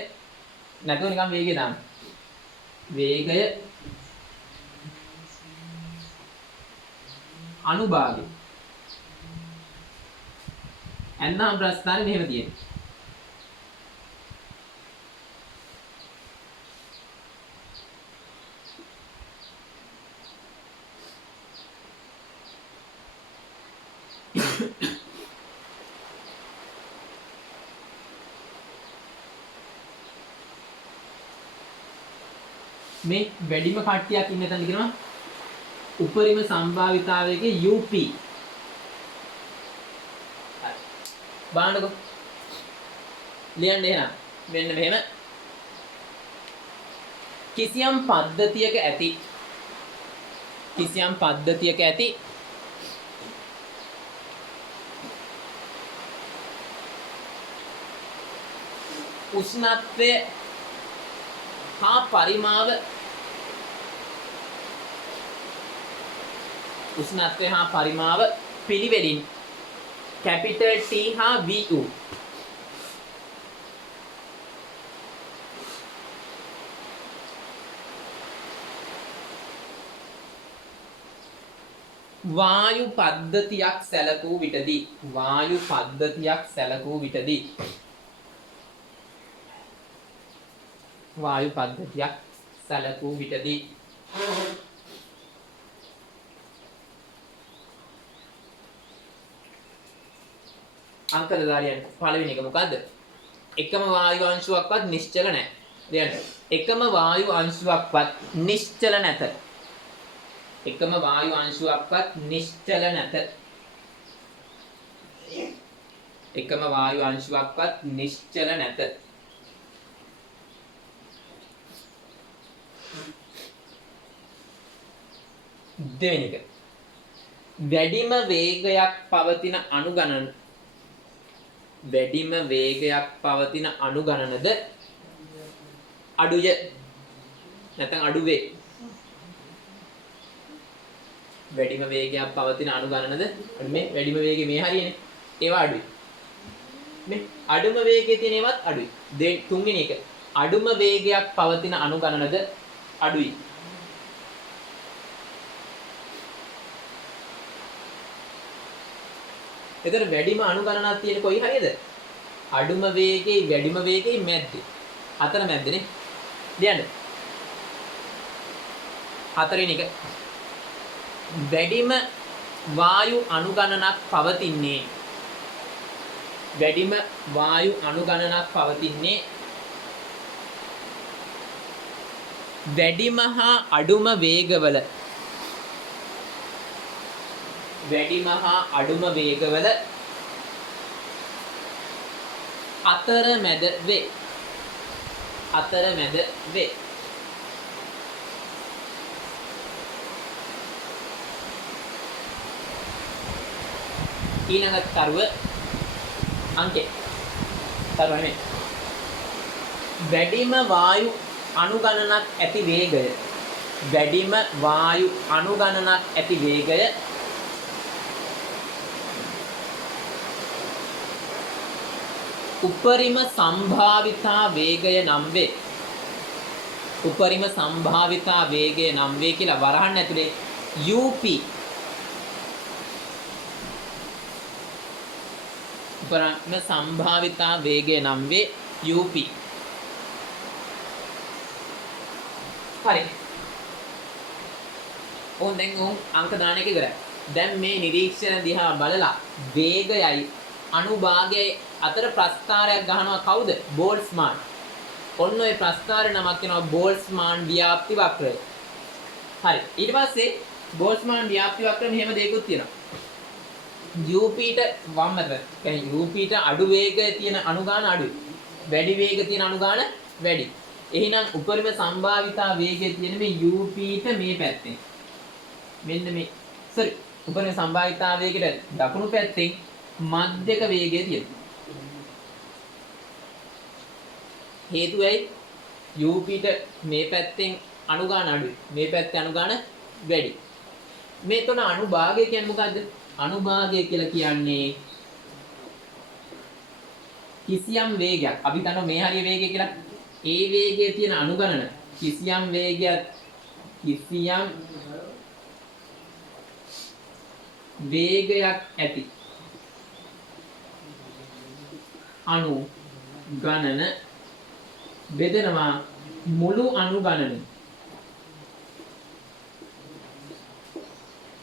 නැතුව නිකන් වේගය දාන්න. වේගය අනුභාගය. එන්නම් ප්‍රස්ථානේ මෙහෙම තියෙනවා. මේ වැඩිම කට්ටියක් ඉන්න තැන කියනවා උපරිම සම්භාවිතාවයේ UP. බලන්නකෝ. ලියන්න එහෙනම්. මෙන්න මෙහෙම. කිසියම් පද්ධතියක ඇති උෂ්ණත්වය හා පරිමාව පිළිවෙලින් කැපිටල් T හා VU වායු පද්ධතියක් සැලකූ විටදී අංකදාරියන් පළවෙනි එක මොකද්ද? එකම වායු අංශුවක්වත් නිශ්චල නැහැ. ලියන්න. එකම වායු අංශුවක්වත් නිශ්චල නැත. දෙවෙනි එක. වැඩිම වේගයක් පවතින අණු ගණනද අඩුය නැත්නම් අඩු වේ. වැඩිම වේගයක් පවතින අණු ගණනද මේ වැඩිම වේගය මේ හරියනේ. ඒවා අඩුයි. මේ අඩුම වේගයේ තියෙන ඒවාත් අඩුයි. තුන්වෙනි එක අඩුම වේගයක් පවතින අණු ගණනද අඩුයි. එතන වැඩිම අණු ගණනක් තියෙන කොයි හරියද? අඩුම වේගයේ වැඩිම වේගයේ මැද්දේ. අතර මැද්දනේ. ලියන්න. හතරවෙනි එක වැඩිම වායු අණු ගණනක් පවතින්නේ වැඩිම වායු අණු ගණනක් පවතින්නේ වැඩිම හා අඩුම වේගවල වැඩිම හා අඩුම වේගවල අතරමැද වේ. අතරමැද වේ. ඊළඟ තරුව අංකේ තරුව නෙමෙයි. වැඩිම වායු අණු ගණනක් ඇති වේගය වැඩිම වායු අණු ගණනක් ඇති වේගය උපරිම සම්භාවිතා වේගය නම් වේ. උපරිම සම්භාවිතා වේගය නම් වේ කියලා වරහන් ඇතුලේ UP උපරිම සම්භාවිතා වේගය නම් වේ UP. හරි. ඕන් දැන් ඕන් අංක දාන එක ඉවරයි. දැන් මේ නිරීක්ෂණ දිහා බලලා වේගයයි අනුභාගයයි අතර ප්‍රස්ථාරයක් ගහනවා කවුද? බෝල්ට්ස්මාන්. ඔන්න ඔය ප්‍රස්ථාරේ නමක් වෙනවා බෝල්ට්ස්මාන් ව්‍යාප්ති වක්‍රය. හරි. ඊට පස්සේ බෝල්ට්ස්මාන් ව්‍යාප්ති වක්‍රය මෙහෙම දෙයක්ත් තියෙනවා. UP ට වම් අත කියන්නේ UP ට අඩු වේගය තියෙන අණු ගාන අඩුයි. වැඩි වේග තියෙන අණු ගාන වැඩි. එහෙනම් උපරිම සම්භාවිතා වේගය තියෙන මේ UP ට මේ පැත්තෙන්. මෙන්න මේ උපරිම සම්භාවිතා වේගයට දකුණු පැත්තෙන් මධ්‍යක වේගය තියෙනවා. හේතුව ඇයි? UP ට මේ පැත්තෙන් අණු ගාන අඩුයි. මේ පැත්තේ අණු ගාන වැඩි. මේ තුන අනුභාගය කියන්නේ මොකද්ද? අනුභාගය කියලා කියන්නේ කිසියම් වේගයක්. අපි දන්නවා මේ හරිය වේගය කියලා. ඒ වේගයේ තියෙන අණු ගණන කිසියම් වේගයක් ඇති අණු ගණන බෙදෙනවා මුළු අණු ගණන.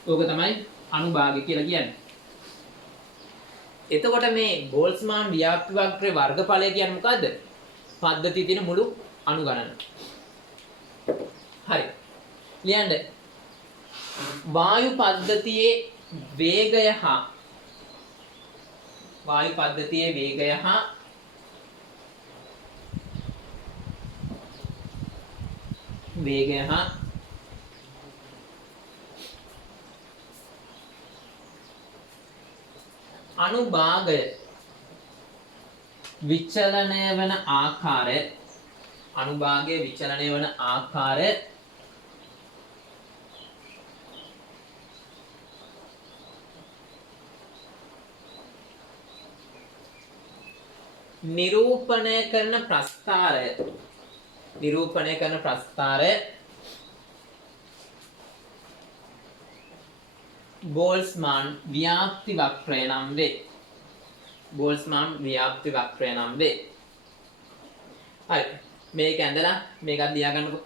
ඕක තමයි අනුභාගය කියලා කියන්නේ. එතකොට මේ බෝල්ට්ස්මාන් ව්‍යාප්ති වක්‍රයේ වර්ගඵලය කියන්නේ මොකද්ද? පද්ධතිය තියෙන මුළු අණු ගණන. හරි. ලියන්න. වායු පද්ධතියේ වේගය හා අනුභාගය විචලනය වන ආකාරය නිරූපණය කරන ප්‍රස්ථාරය බෝල්ට්ස්මාන් ව්‍යාප්ති වක්‍රය නම් වේ. හරි. මේක ඇඳලා මේකත් ලියා ගන්නකො.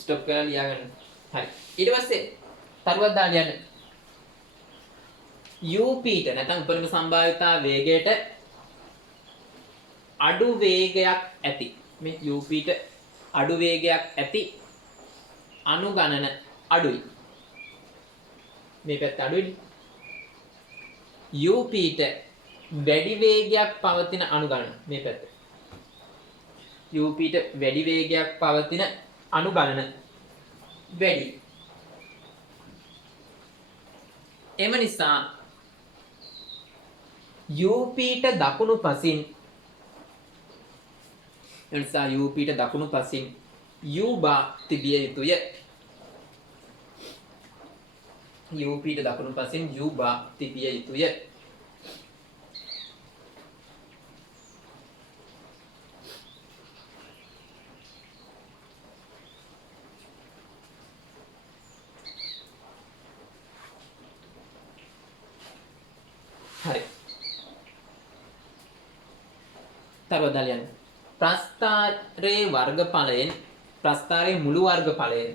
ස්ටොප් කරලා ලියා ගන්න. හරි. ඊට පස්සේ තරුවක් දාලා ලියන්න. UP ට නැත්නම් උපරිම සම්භාවිතා වේගයට අඩු වේගයක් ඇති මේ UP ට අඩු වේගයක් ඇති අණු ගණන අඩුයි. මේ පැත්ත අඩුයිනේ. UP ට වැඩි වේගයක් පවතින අණු ගණන මේ පැත්ත. UP ට වැඩි වේගයක් පවතින අණු ගණන වැඩි. එම නිසා UP ට දකුණු පසින් U බා තිබිය යුතුය. UP ට දකුණු පසින් U බා තිබිය යුතුය. හරි. තරවදලියන් ප්‍රස්ථාරයේ වර්ගඵලයෙන් ප්‍රස්ථාරයේ මුළු වර්ගඵලයෙන්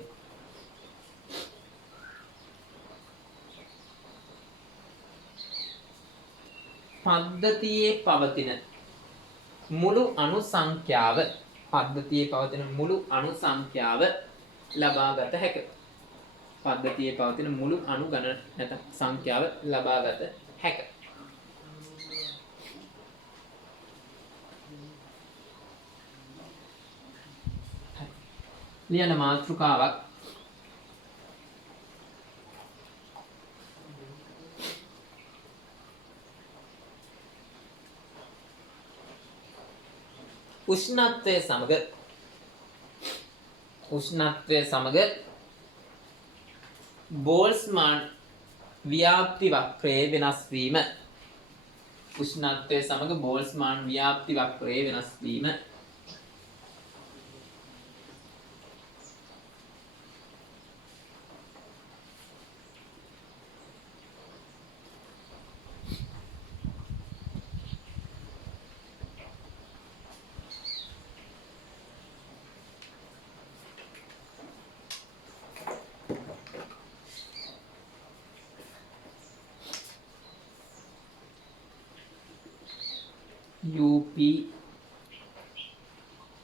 පද්ධතියේ පවතින මුළු අණු සංඛ්‍යාව ලබාගත හැක. පද්ධතියේ පවතින මුළු අණු ගණන නැත්නම් සංඛ්‍යාව ලබාගත හැක. ලියන මාතෘකාවක් උෂ්ණත්වය සමග බෝල්ට්ස්මාන් ව්‍යාප්ති වක්‍රයේ වෙනස් වීම. උෂ්ණත්වය සමග බෝල්ට්ස්මාන් ව්‍යාප්ති වක්‍රයේ වෙනස් වීම. UP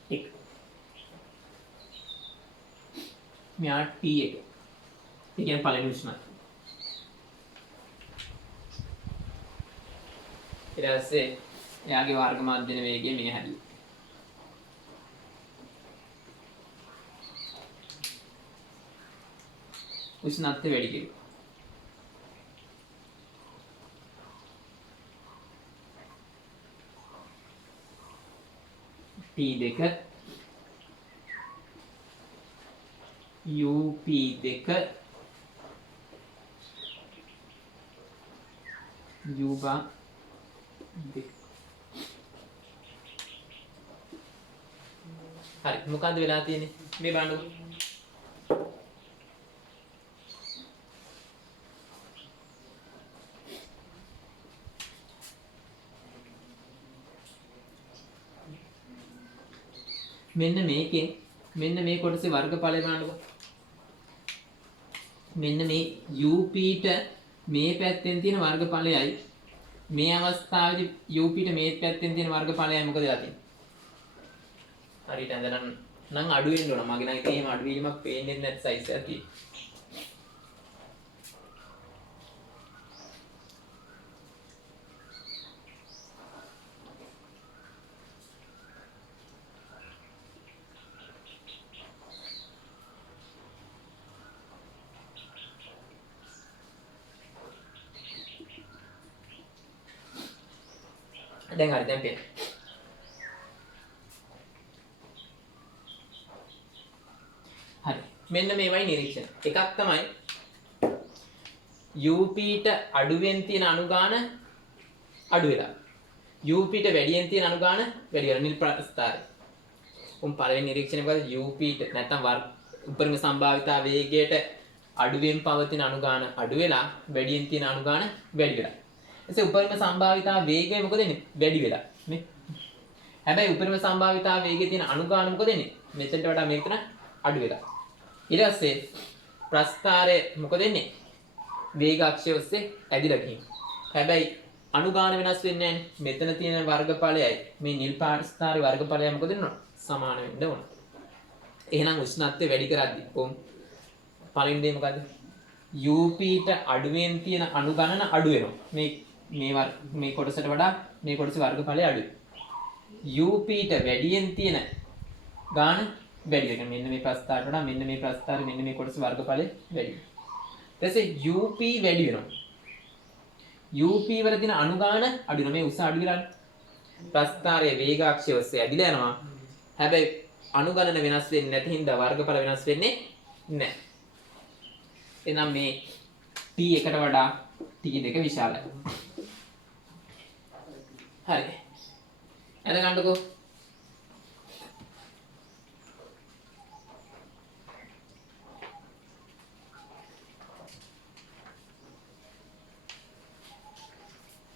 එක මෙයා T එක. ඒ කියන්නේ පළවෙනි උෂ්ණත්වය. ඊට පස්සේ එයාගේ වර්ග මධ්‍යන වේගය මේ හැදුවා. උෂ්ණත්වය වැඩි කෙරුවා. T2 UP2 U බා 2. හරි මොකද්ද වෙලා තියෙන්නේ මේ බලන්නකො. මෙන්න මේ කොටසේ වර්ගඵලය බලන්නකො. මෙන්න මේ UP ට මේ පැත්තෙන් තියෙන වර්ගඵලයයි මේ අවස්ථාවේදී UP ට මේ පැත්තෙන් තියෙන වර්ගඵලයයි මොකද වෙලා තියෙන්නේ? හරියට ඇඳලා නම් අඩු වෙන්න ඕන. මගේ නම් ඉතින් එහෙම අඩු වීමක් පේන්නේ නැති සයිස් එකක් තියෙනවා. දැන් හරි දැන් පේන. හරි මෙන්න මේවයි නිරීක්ෂණ. එකක් තමයි UP ට අඩුවෙන් තියෙන අණුගාන අඩු වෙලා. UP ට වැඩියෙන් තියෙන අණුගාන වැඩි වෙලා නිල් ප්‍රස්ථාරය. පළවෙනි නිරීක්ෂණය මොකද? UP ට නැත්නම් උපරිම සම්භාවිතා වේගයට අඩුවෙන් පවතින අණුගාන අඩු වෙලා වැඩියෙන් තියෙන අණුගාන වැඩි වෙලා. එසේ උපරිම සම්භාවිතා වේගය මොකද වෙන්නේ? වැඩි වෙලා නේ. හැබැයි උපරිම සම්භාවිතා වේගයේ තියෙන අණුගාන මොකද වෙන්නේ? මෙතනට වඩා මෙතන අඩු වෙලා. ඊට පස්සේ ප්‍රස්ථාරය මොකද වෙන්නේ? වේග අක්ෂය ඔස්සේ ඇදිලා ගිහින්. හැබැයි අණුගාන වෙනස් වෙන්නේ නැහැ. මෙතන තියෙන වර්ගඵලයයි මේ නිල් ප්‍රස්ථාරයේ වර්ගඵලයයි මොකද වෙනවද? සමාන වෙන්න ඕන. එහෙනම් උෂ්ණත්වය වැඩි කරද්දී පළවෙනි දේ මොකද්ද? UP ට අඩුවෙන් තියෙන අණු ගණන අඩු වෙනවා. මේ කොටසට වඩා මේ කොටසේ වර්ගඵලය අඩුයි. UP ට වැඩියෙන් තියෙන ගාන වැඩි වෙනවා. මෙන්න මේ ප්‍රස්ථාරයට වඩා මෙන්න මේ ප්‍රස්ථාරය මෙන්න මේ කොටස වර්ගඵලය වැඩි වෙනවා. ඊට පස්සේ UP වැඩි වෙනවා. UP වල තියෙන අනුගාන අඩු වෙනවා. මේ උස අඩු වෙලා ප්‍රස්ථාරයේ වේගාක්ෂය ඔස්සේ ඇදිලා යනවා. හැබැයි අනුගණන වෙනස් වෙන්නේ නැති හින්දා වර්ගඵල වෙනස් වෙන්නේ නැහැ. එහෙනම් මේ T1ට වඩා T2 විශාලයි. හරි. එද ගන්නකො.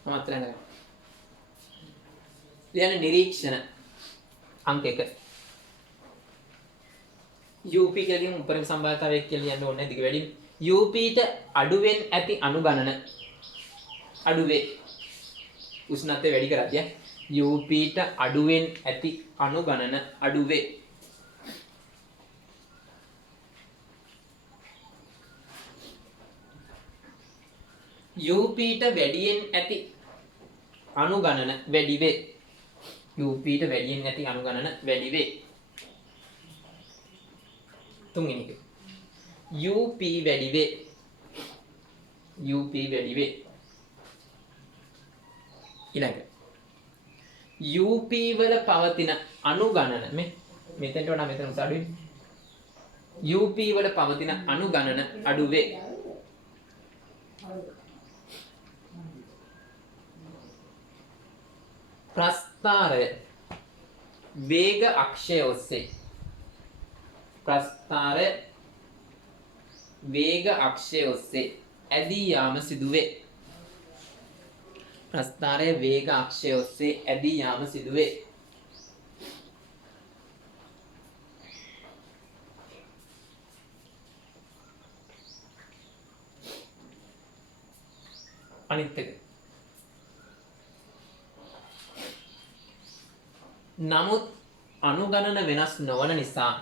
මාත්‍ර එන්න. ලියන්න නිරීක්ෂණ අංක 1. UP කියලා කියන උපරිම සම්භාවිතාවය කියලා ලියන්න ඕනේ දිග වැඩි. UP ට අඩුවෙන් ඇති අනුගණන අඩුවේ උෂ්ණත්වය වැඩි කරද්දී UP ට අඩුවෙන් ඇති අනුගණන අඩුවේ. UP ට වැඩියෙන් ඇති අනුගණන වැඩි වේ. UP ට වැඩියෙන් ඇති අනුගණන වැඩි වේ. තුන්වෙනි එක. UP වැඩි වේ. UP වැඩි වේ. ඊළඟ. UP වල පවතින අනුගණන මෙතෙන්ට වඩා මෙතන උස අඩු වෙන්නේ. UP වල පවතින අනුගණන අඩු වේ. ප්‍රස්ථාරය වේග අක්ෂය ඔස්සේ ප්‍රස්ථාරය වේග අක්ෂය ඔස්සේ ඇදී යාම සිදුවේ. ප්‍රස්ථාරය වේග අක්ෂය ඔස්සේ ඇදී යාම සිදුවේ. අනිත් එක. නමුත් අනුගණන වෙනස් නොවන නිසා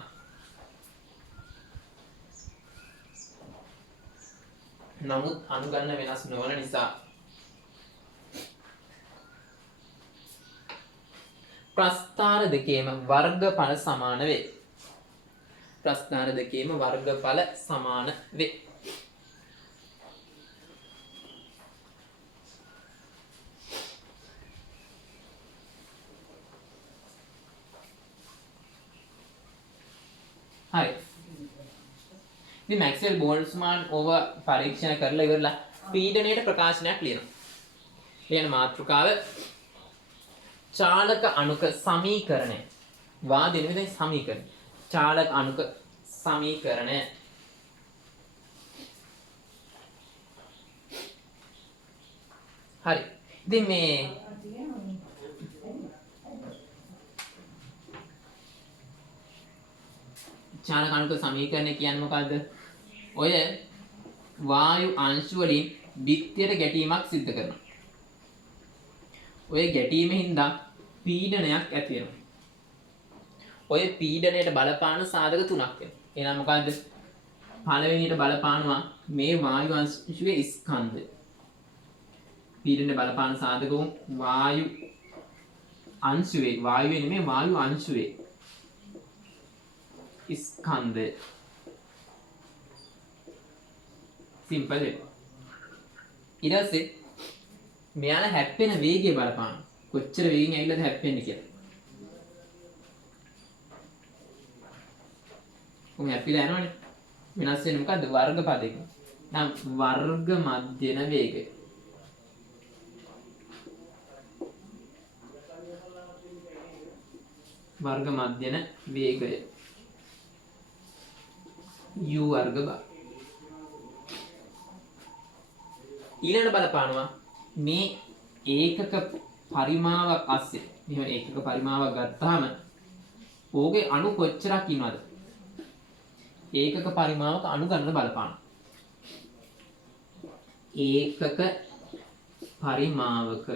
ප්‍රස්ථාර දෙකේම වර්ගඵල සමාන වේ. ප්‍රස්ථාර දෙකේම වර්ගඵල සමාන වේ. හරි. ඉතින් මැක්ස්වෙල් බෝල්ට්ස්මාන් ඕව පරීක්ෂණ කරලා ඉවරලා පීඩනයට ප්‍රකාශනයක් ලියනවා. ලියන මාතෘකාව චාලක අණුක සමීකරණය. වාදෙන විදිහ සමීකරණය. චාලක අණුක සමීකරණය. හරි. ඉතින් මේ චාලක අණුක සමීකරණය කියන්නේ මොකද්ද? ඔය වායු අංශු වලින් බිත්තියට ගැටීමක් සිද්ධ කරනවා. ඔය ගැටීමෙන් හින්දා පීඩනයක් ඇති වෙනවා. ඔය පීඩනයට බලපාන සාධක තුනක් වෙනවා. එහෙනම් මොකද්ද? පළවෙනියට බලපානවා මේ වායු අංශුවේ ස්කන්ධය. පීඩනයට බලපාන සාධක වායු අංශුවේ වායුවේ නෙමෙයි වායු අංශුවේ ස්කන්ධය. සිම්පල් එක. ඊට පස්සේ මෙයාලා හැප්පෙන වේගය බලපාන. කොච්චර වේගෙන් ඇවිල්ලාද හැප්පෙන්නේ කියලා. උන් හැප්පිලා යනවනේ. වෙනස් වෙන්නේ මොකද්ද? වර්ගපදයක. නම් වර්ග මධ්‍යන වේගය. වර්ග මධ්‍යන වේගය. U වර්ග බා. ඊළඟට බලපානවා මේ ඒකක පරිමාවක් අස්සේ. මෙහෙම ඒකක පරිමාවක් ගත්තාම ඕකේ අණු කොච්චරක් ඉන්නවද? ඒකක පරිමාවක අණු ගණන බලපානවා. ඒකක පරිමාවක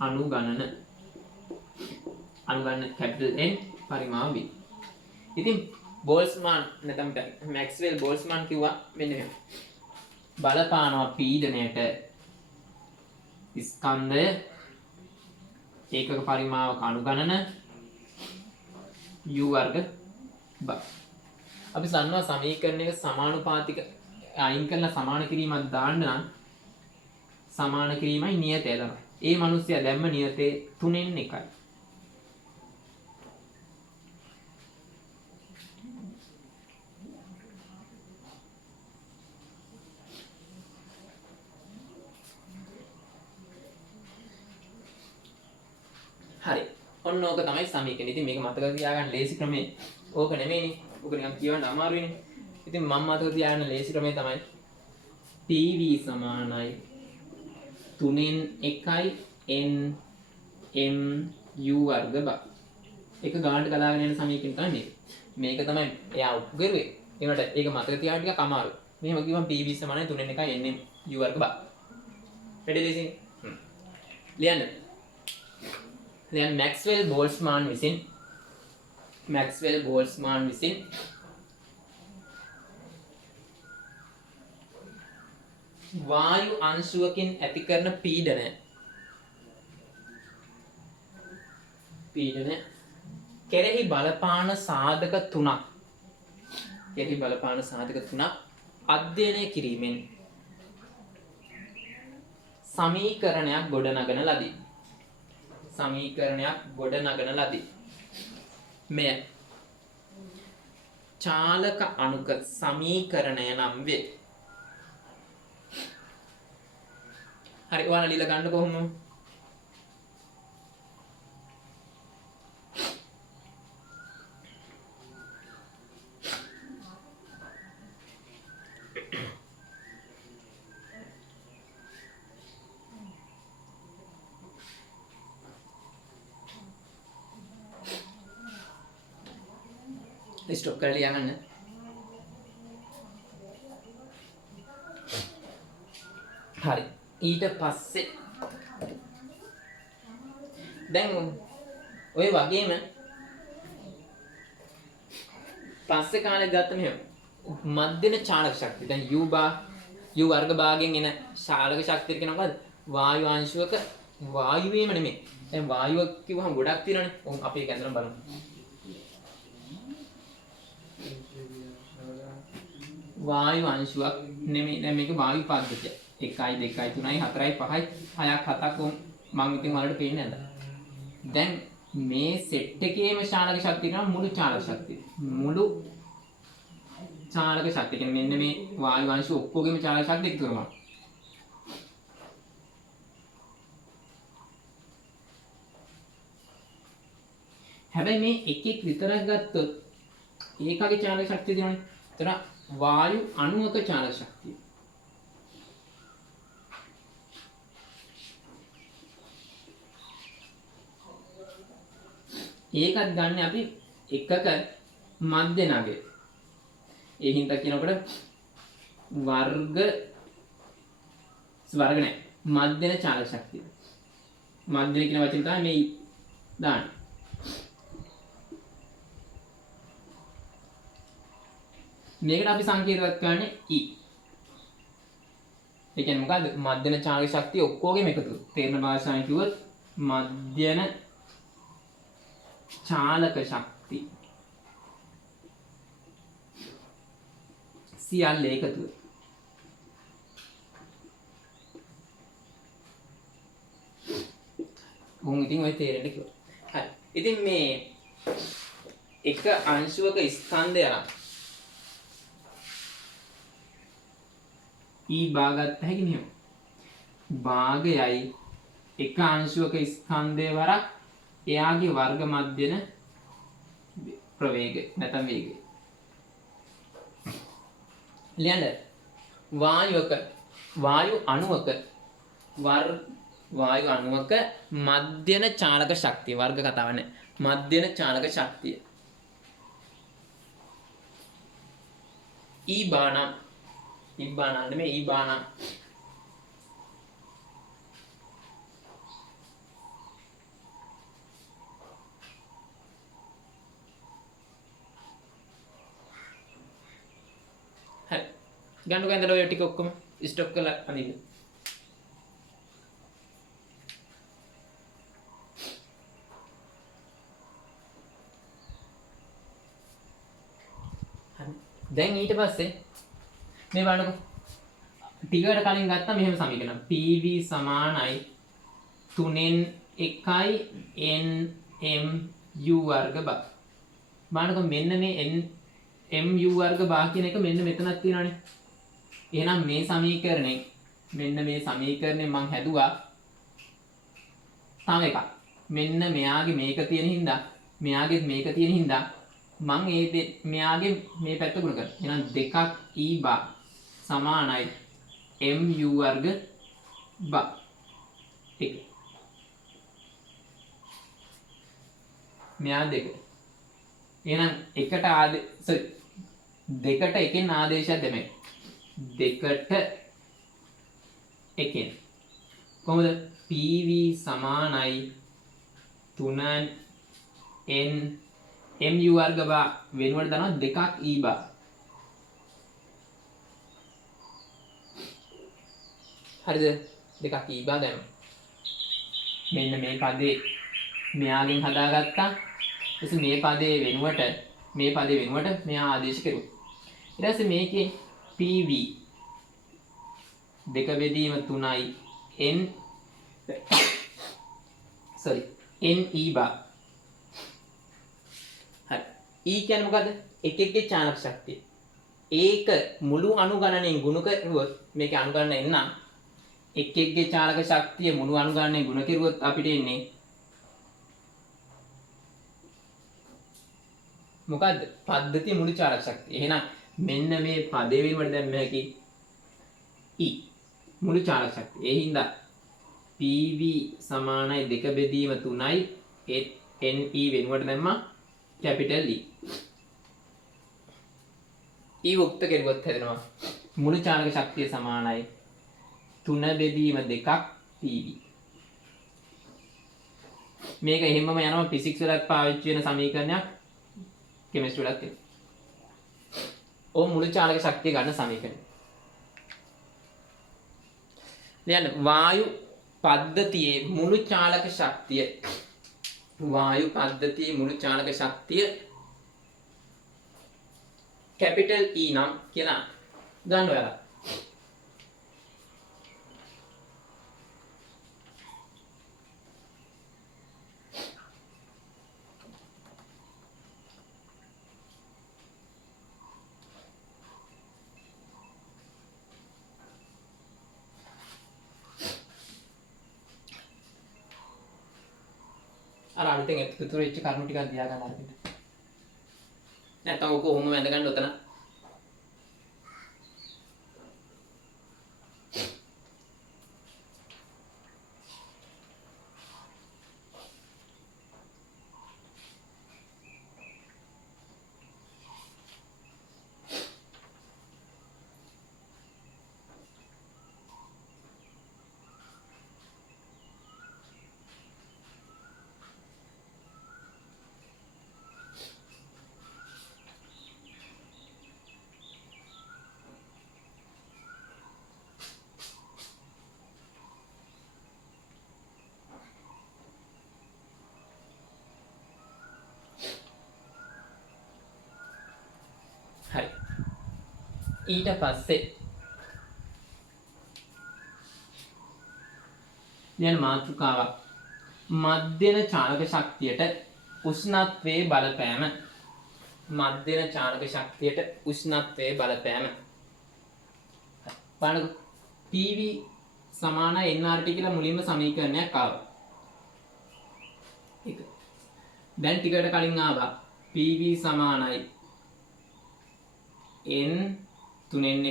අණු ගණන කැපිටල් N පරිමාව V. ඉතින් බෝල්ට්ස්මාන් නැත්නම් මැක්ස්වෙල් බෝල්ට්ස්මාන් කිව්වා මෙන්න මෙහෙම. බලපානවා පීඩනයට ස්කන්ධය ඒකක පරිමාවක අනුගණන u වර්ග බ. අපි දන්නවා සමීකරණයක සමානුපාතික අයින් කරලා සමාන කිරීමක් දාන්න නම් සමාන කිරීමයි නියතය තමයි. ඒ මිනිස්සයා දැම්ම නියතේ 3න් 1යි. හරි. ඔන්න ඕක තමයි සමීකරණය. ඉතින් මේක මතක තියාගන්න ලේසි ක්‍රමය. ඕක නෙමෙයිනේ. ඕක නිකන් කියවන්න අමාරුයිනේ. ඉතින් මම මතක තියාගන්න ලේසි ක්‍රමය තමයි PV සමානයි 3න් 1යි n m u වර්ග බ. එක ගානට ගලාගෙන යන සමීකරණය තමයි මේක. මේක තමයි එයා ඔප්පු කරුවේ. ඒකට ඒක මතක තියාගන්න ටිකක් අමාරුයි. මෙහෙම කිව්වම PV සමානයි 3න් 1යි n m u වර්ග බ. ready listen. ලියන්න. දැන් මැක්ස්වෙල් බෝල්ට්ස්මාන් විසින් වායු අංශුවකින් ඇති කරන පීඩනය කෙරෙහි බලපාන සාධක තුනක් අධ්‍යයනය කිරීමෙන් සමීකරණයක් ගොඩනගන ලදී. මෙය චාලක අණුක සමීකරණය නම් වේ. හරි ඔයාලා ලියලා ගන්න කොහොමද? ස්ටොප් කරලා ලියන්න. හරි. ඊට පස්සේ දැන් ඔය වගේම පස්සේ කාලේ ගත්ත මෙහෙම මධ්‍යන චාලක ශක්තිය. දැන් u වර්ග භාගයෙන් එන චාලක ශක්තිය කියන මොකද්ද? වායු අංශුවක වායු වීම නෙමෙයි. දැන් වායුව කිව්වහම ගොඩක් තියෙනවනේ. අපි ඒක ඇඳලා බලමු. වායු අංශුවක් නෙමෙයි. දැන් මේක වායු පද්ධතිය. 1 2 3 4 5 6ක් 7ක් මම ඉතින් වලට පේන්නේ නැද්ද? දැන් මේ සෙට් එකේම චාලක ශක්තිය නම් මුළු චාලක ශක්තිය. කියන්නේ මෙන්න මේ වායු අංශු ඔක්කොගෙම චාලක ශක්තිය එකතු කරනවා. හැබැයි මේ එකෙක් විතරක් ගත්තොත් ඒකගේ චාලක ශක්තිය දෙනවනේ. ඒතර වායු අණුවක චාලක ශක්තිය. ඒකත් ගන්න අපි එකක මධ්‍ය නගය. ඒ හින්දා කියනකොට වර්ග නැහැ. මධ්‍යන චාලක ශක්තිය. මධ්‍යන කියන වචනේ තමයි මේ දාන්නේ. මේකට අපි සංකේතවත් කරන්නේ E. ඒ කියන්නේ මොකද්ද? මධ්‍යන චාලක ශක්තිය ඔක්කොගෙම එකතු. තේරෙන භාෂාවෙන් කිව්වොත් මධ්‍යන චාලක ශක්තිය සියල්ල එකතුව. ඉතින් ඔය තේරෙන්න කිව්වා. හරි. ඉතින් මේ එක අංශුවක ස්කන්ධය අරන් E භාගත් හැකි මෙහෙම. භාගයයි එක අංශුවක ස්කන්ධය වරක් එයාගේ වර්ග මධ්‍යන ප්‍රවේගය නැත්නම් වේගය. ලියන්න. වායු අණුවක මධ්‍යන චාලක ශක්තිය වර්ග කතාව නැහැ. මධ්‍යන චාලක ශක්තිය E බානම් නෙමෙයි E බානම් ගන්න ගඳලා ඔය ටික ඔක්කොම ස්ටොප් කරලා අඳින්න. දැන් ඊට පස්සේ මේ බලන්නකො ටිකට කලින් ගත්තා මෙහෙම සමීකරණ PV සමානයි 3න් 1යි nmu වර්ග බා. බලන්නකො මෙන්න මේ nmu වර්ග බා කියන එක මෙන්න මෙතනක් තියෙනවානේ. එහෙනම් මේ සමීකරණය මෙන්න මේ සමීකරණය මම හැදුවා තව එකක්. මෙන්න මෙයාගේ මේක තියෙන හින්දා මෙයාගේ මේක තියෙන හින්දා මම මෙයාගේ මේ පැත්ත ගුණ කරනවා. එහෙනම් 2ක් e බා සමානයි mu වර්ග බා. ठीक මෙයා දෙක. එහෙනම් එකට දෙකට එකෙන් ආදේශයක් දෙමයි. දෙකට එකෙන් කොහොමද PV සමානයි 3n mu වර්ග බා වෙනුවට දානවා 2ක් e බා. හරිද? 2ක් e බා දැම්මා. මෙන්න මේ පදේ මෙයාගෙන් හදාගත්තා. ඊට මේ පදේ වෙනුවට මෙයා ආදේශ කරුවා. ඊට පස්සේ මේකේ PV දෙක බෙදීම 3යි ne බා. හරි. E කියන්නේ මොකද්ද? එකෙක්ගේ චාලක ශක්තිය. ඒක මුළු අනුගණනයෙන් ගුණ කරුවොත් මේකේ අනුගණන එන්න එකෙක්ගේ චාලක ශක්තිය මුළු අනුගණනයෙන් ගුණ කරුවොත් අපිට එන්නේ මොකද්ද? පද්ධතිය මුළු චාලක ශක්තිය. එහෙනම් මෙන්න මේ පදේ වෙනුවට දැම්ම හැකි E මුළු චාලක ශක්තිය. ඒ හින්දා PV සමානයි 2 බෙදීම 3යි ne වෙනුවට දැම්මා කැපිටල් E. E උක්ත කෙරුවොත් හැදෙනවා මුළු චාලක ශක්තිය සමානයි 3 බෙදීම 2ක් PV. මේක එහෙමම යනවා ෆිසික්ස් වලත් පාවිච්චි වෙන සමීකරණයක් කෙමිස්ට්‍රි වලත් තියෙනවා. ඕ මුළු චාලක ශක්තිය ගන්න සමීකරණය. දැන් වායු පද්ධතියේ මුළු චාලක ශක්තිය කැපිටල් E නම් කියලා ගන්න ඔයාලා. අර අලුතෙන් එකතු වෙච්ච කරුණු ටිකක් දියා ගන්න අරගෙන. නැත්නම් ඔක කොහොම වැඳ ගන්න උතන. හරි. ඊට පස්සේ දැන් මාතෘකාවක් මධ්‍යන චාලක ශක්තියට උෂ්ණත්වයේ බලපෑම. මධ්‍යන චාලක ශක්තියට උෂ්ණත්වයේ බලපෑම. බලන්න PV සමාන nRT කියලා මුලින්ම සමීකරණයක් ආවා. ඒක. දැන් ටිකට කලින් ආවා PV සමානයි n 3n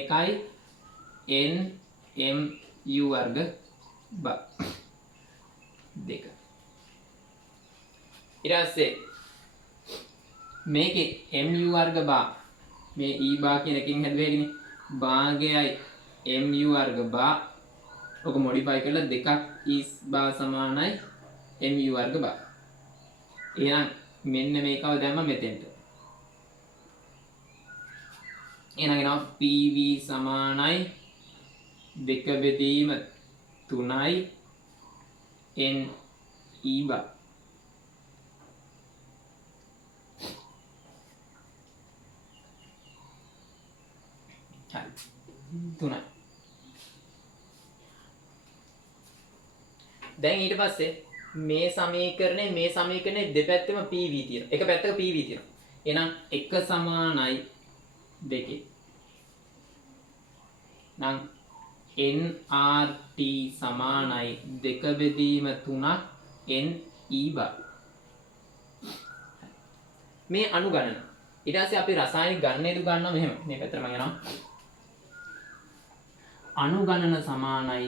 1යි nmu වර්ග බා 2. ඊට පස්සේ මේකේ mu වර්ග බා මේ e බා කියන එකකින් හැදුවේනේ භාගයයි mu වර්ග බා ඔක මොඩිෆයි කරලා 2ක් e බා සමානයි mu වර්ග බා. එහෙනම් මෙන්න මේකව දැම්ම මෙතෙන්ට. එහෙනම් එනවා PV සමානයි 2 බෙදීම 3යි ne බා. හරි 3යි. දැන් ඊට පස්සේ මේ සමීකරණේ දෙපැත්තෙම PV තියෙනවා. එක පැත්තක PV තියෙනවා. එහෙනම් 1 සමානයි 2. නම් nRT සමානයි 2 බෙදීම 3ක් NE බාර. මේ අනුගණන. ඊට පස්සේ අපි රසායනික ගණනයේදී ගන්නවා මෙහෙම. මේ පැත්තට මම යනවා. අනුගණන සමානයි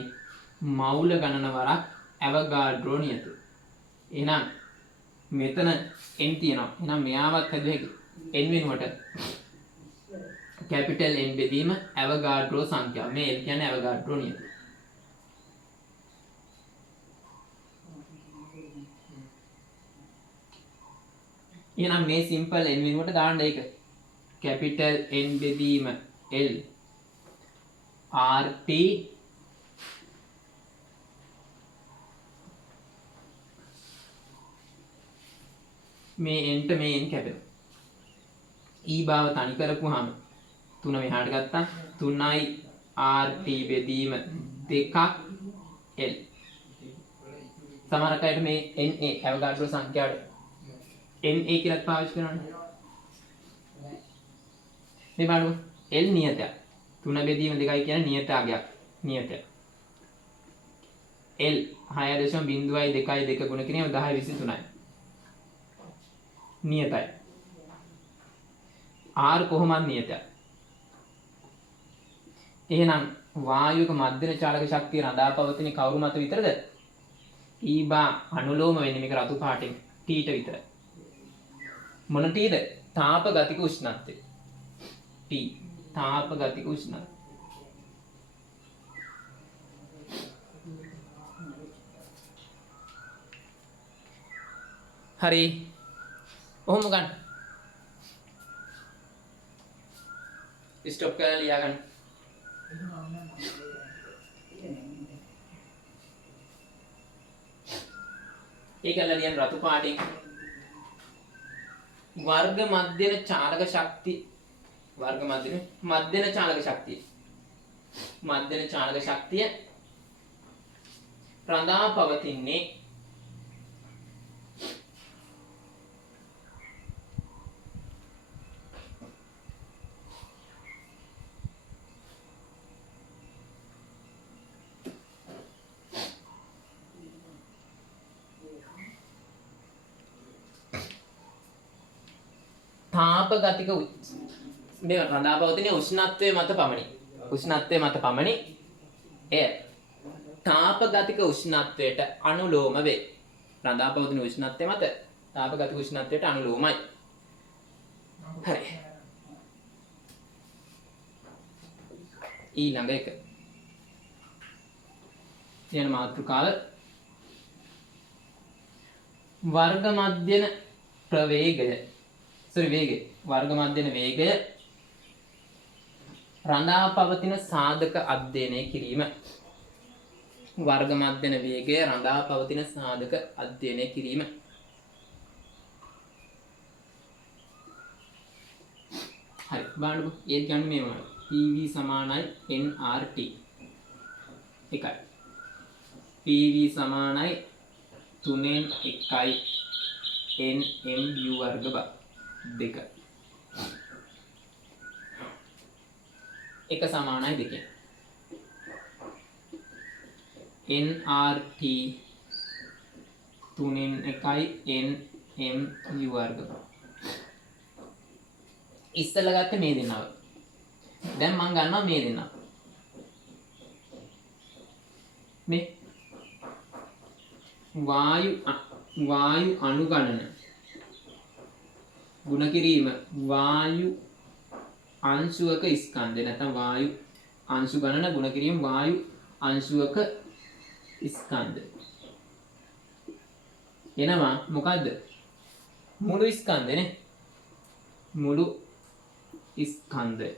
මවුල ගණන වරක් ඇවගාඩ්‍රෝ නියත. එහෙනම් මෙතන n තියෙනවා. එහෙනම් මෙයාවත් හදු හැකි. n වෙනුවට කැපිටල් N බෙදීම ඇවගාඩ්‍රෝ සංඛ්‍යාව. මේ L කියන්නේ ඇවගාඩ්‍රෝ නියත. එහෙනම් මේ සිම්පල් n වෙනුවට දාන්න ඒක. කැපිටල් N බෙදීම L RT මේ n ට මේ n කැපෙනවා. E භාව තනි කරපුවාම 3 මෙහාට ගත්තා. 3යි RT බෙදීම 2ක් L. සමහර අයට මේ NA ඇවගාඩ්‍රෝ සංඛ්‍යාවට NA කියලා පාවිච්චි කරනවා. මේ බලමු L නියතයක්. 3 බෙදීම 2යි කියන්නේ නියතාගයක්. නියතයක්. L 6.02 ගුණ කිරීම 10/23යි. නියතයි. R කොහොමද නියතයක්? එහෙනම් වායුවක මධ්‍යන චාලක ශක්තිය රඳා පවතින කවුරු මත විතරද? E බා අනුලෝම වෙන්නේ මේක රතු පාටින් T ට විතරයි. මොන T ද? තාප ගතික උෂ්ණත්වය. T තාප ගතික උෂ්ණත්වය. හරි. ඔහොම ගන්න. ස්ටොප් කරලා ලියා ගන්න. ඒකලා ලියන රතු පාටින් වර්ග මධ්‍යන චාලක ශක්තිය මධ්‍යන චාලක ශක්තිය රඳා පවතින්නේ තාප ගතික මේ රඳා පවතින උෂ්ණත්වයේ මත පමණි. එය තාප ගතික උෂ්ණත්වයට අනුලෝම වේ. රඳා පවතින උෂ්ණත්වයේ මත තාප ගතික උෂ්ණත්වයට අනුලෝමයි. හරි. ඊළඟ එක. කියන මාතෘකාව වර්ග මධ්‍යන ප්‍රවේගය වර්ග මධ්‍යන වේගය රඳා පවතින සාධක අධ්‍යයනය කිරීම. වර්ග මධ්‍යන වේගය රඳා පවතින සාධක අධ්‍යයනය කිරීම. හරි බලන්නකො. ඒ කියන්නේ මේ වුණා. PV සමානයි nRT. එකයි. PV සමානයි 3න් 1යි nmu වර්ග බා 2. එක සමානයි 2. nRT 3න් 1යි nmu වර්ග බා. ඉස්සෙල්ලා ගත්තේ මේ දෙන්නාව. දැන් මම ගන්නවා මේ දෙන්නාව. මේ වායු අනුගණන ගුණ කිරීම වායු අංශුවක ස්කන්ධය නැත්නම් වායු අංශු ගණන ගුණ කිරීම වායු අංශුවක ස්කන්ධය. එනවා මොකද්ද? මුළු ස්කන්ධනේ. මුළු ස්කන්ධය.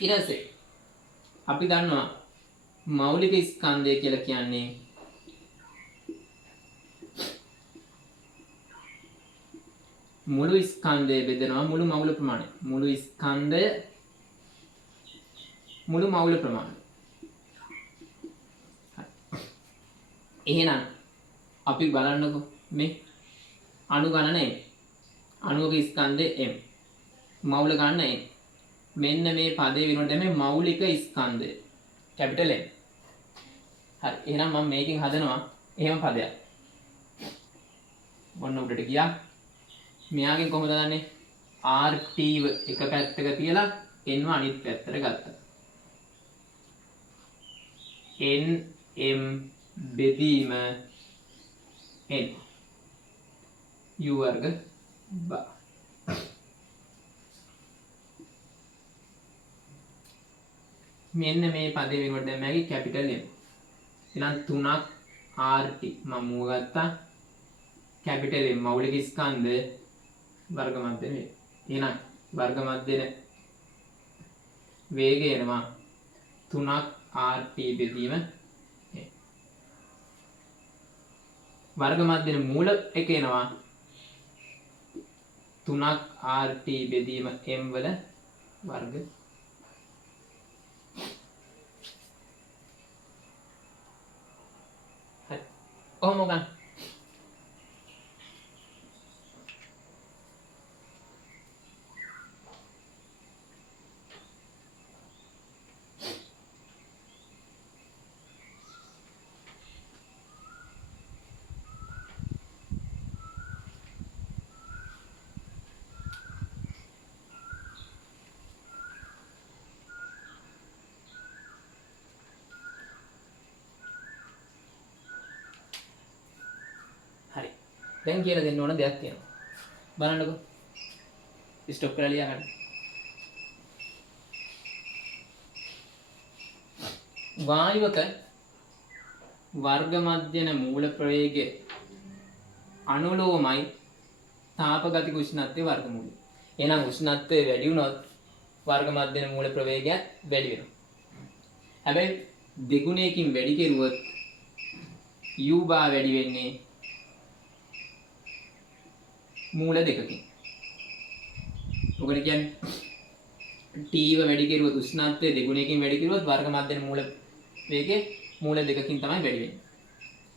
ඊටසේ අපි දන්නවා මෞලික ස්කන්ධය කියලා කියන්නේ මුළු ස්කන්ධය බෙදෙනවා මුළු මවුල ප්‍රමාණය. මුළු ස්කන්ධය මුළු මවුල ප්‍රමාණය. එහෙනම් අපි බලන්නකො මේ අණු ගණන m. අණුවක ස්කන්ධය m. මවුල ගණන m. මෙන්න මේ පදේ වෙනුවට තමයි මෞලික ස්කන්ධය. Capital M. හරි. එහෙනම් මම මේකෙන් හදනවා එහෙම පදයක්. මොන්න උඩට ගියා. මෙයාගෙන් කොහොමද දන්නේ? RT එක පැත්තක තියලා n අනිත් පැත්තට ගත්තා. nm බෙදීම n u වර්ග බා. මෙන්න මේ පදේ වෙනුවට දැන් මගේ කැපිටල් M. එහෙනම් 3ක් RT මම මුව ගත්තා. කැපිටල් M මෞලික ස්කන්ධ වර්ග මධ්‍යන වේ. එහෙනම් වර්ග මධ්‍යන වේගය එනවා 3ක් RT බෙදීම වර්ග මධ්‍යන මූල එක එනවා 3ක් RT බෙදීම M වල වර්ග. හරි. කොහොම ගන්න? හරි. දැන් කියලා දෙන්න ඕන දෙයක් තියෙනවා. බලන්නකෝ. ස්ටොප් කරලා ලියා ගන්න. වායුවක වර්ග මධ්‍යන මූල ප්‍රවේගය අනුලෝමයි තාපගතික උෂ්ණත්වයේ වර්ගමූලය. එහෙනම් උෂ්ණත්වය වැඩි වුණොත් වර්ග මධ්‍යන මූල ප්‍රවේගය වැඩි වෙනවා. හැබැයි දෙගුණයකින් වැඩි කෙරුවොත් u බා වැඩි වෙන්නේ මූල දෙකකින්. මොකද කියන්නේ T වැඩි කෙරුවොත් උෂ්ණත්වය දෙගුණයකින් වැඩි කෙරුවොත් වර්ග මධ්‍යන මූල වේගය මූල දෙකකින් තමයි වැඩි වෙන්නේ.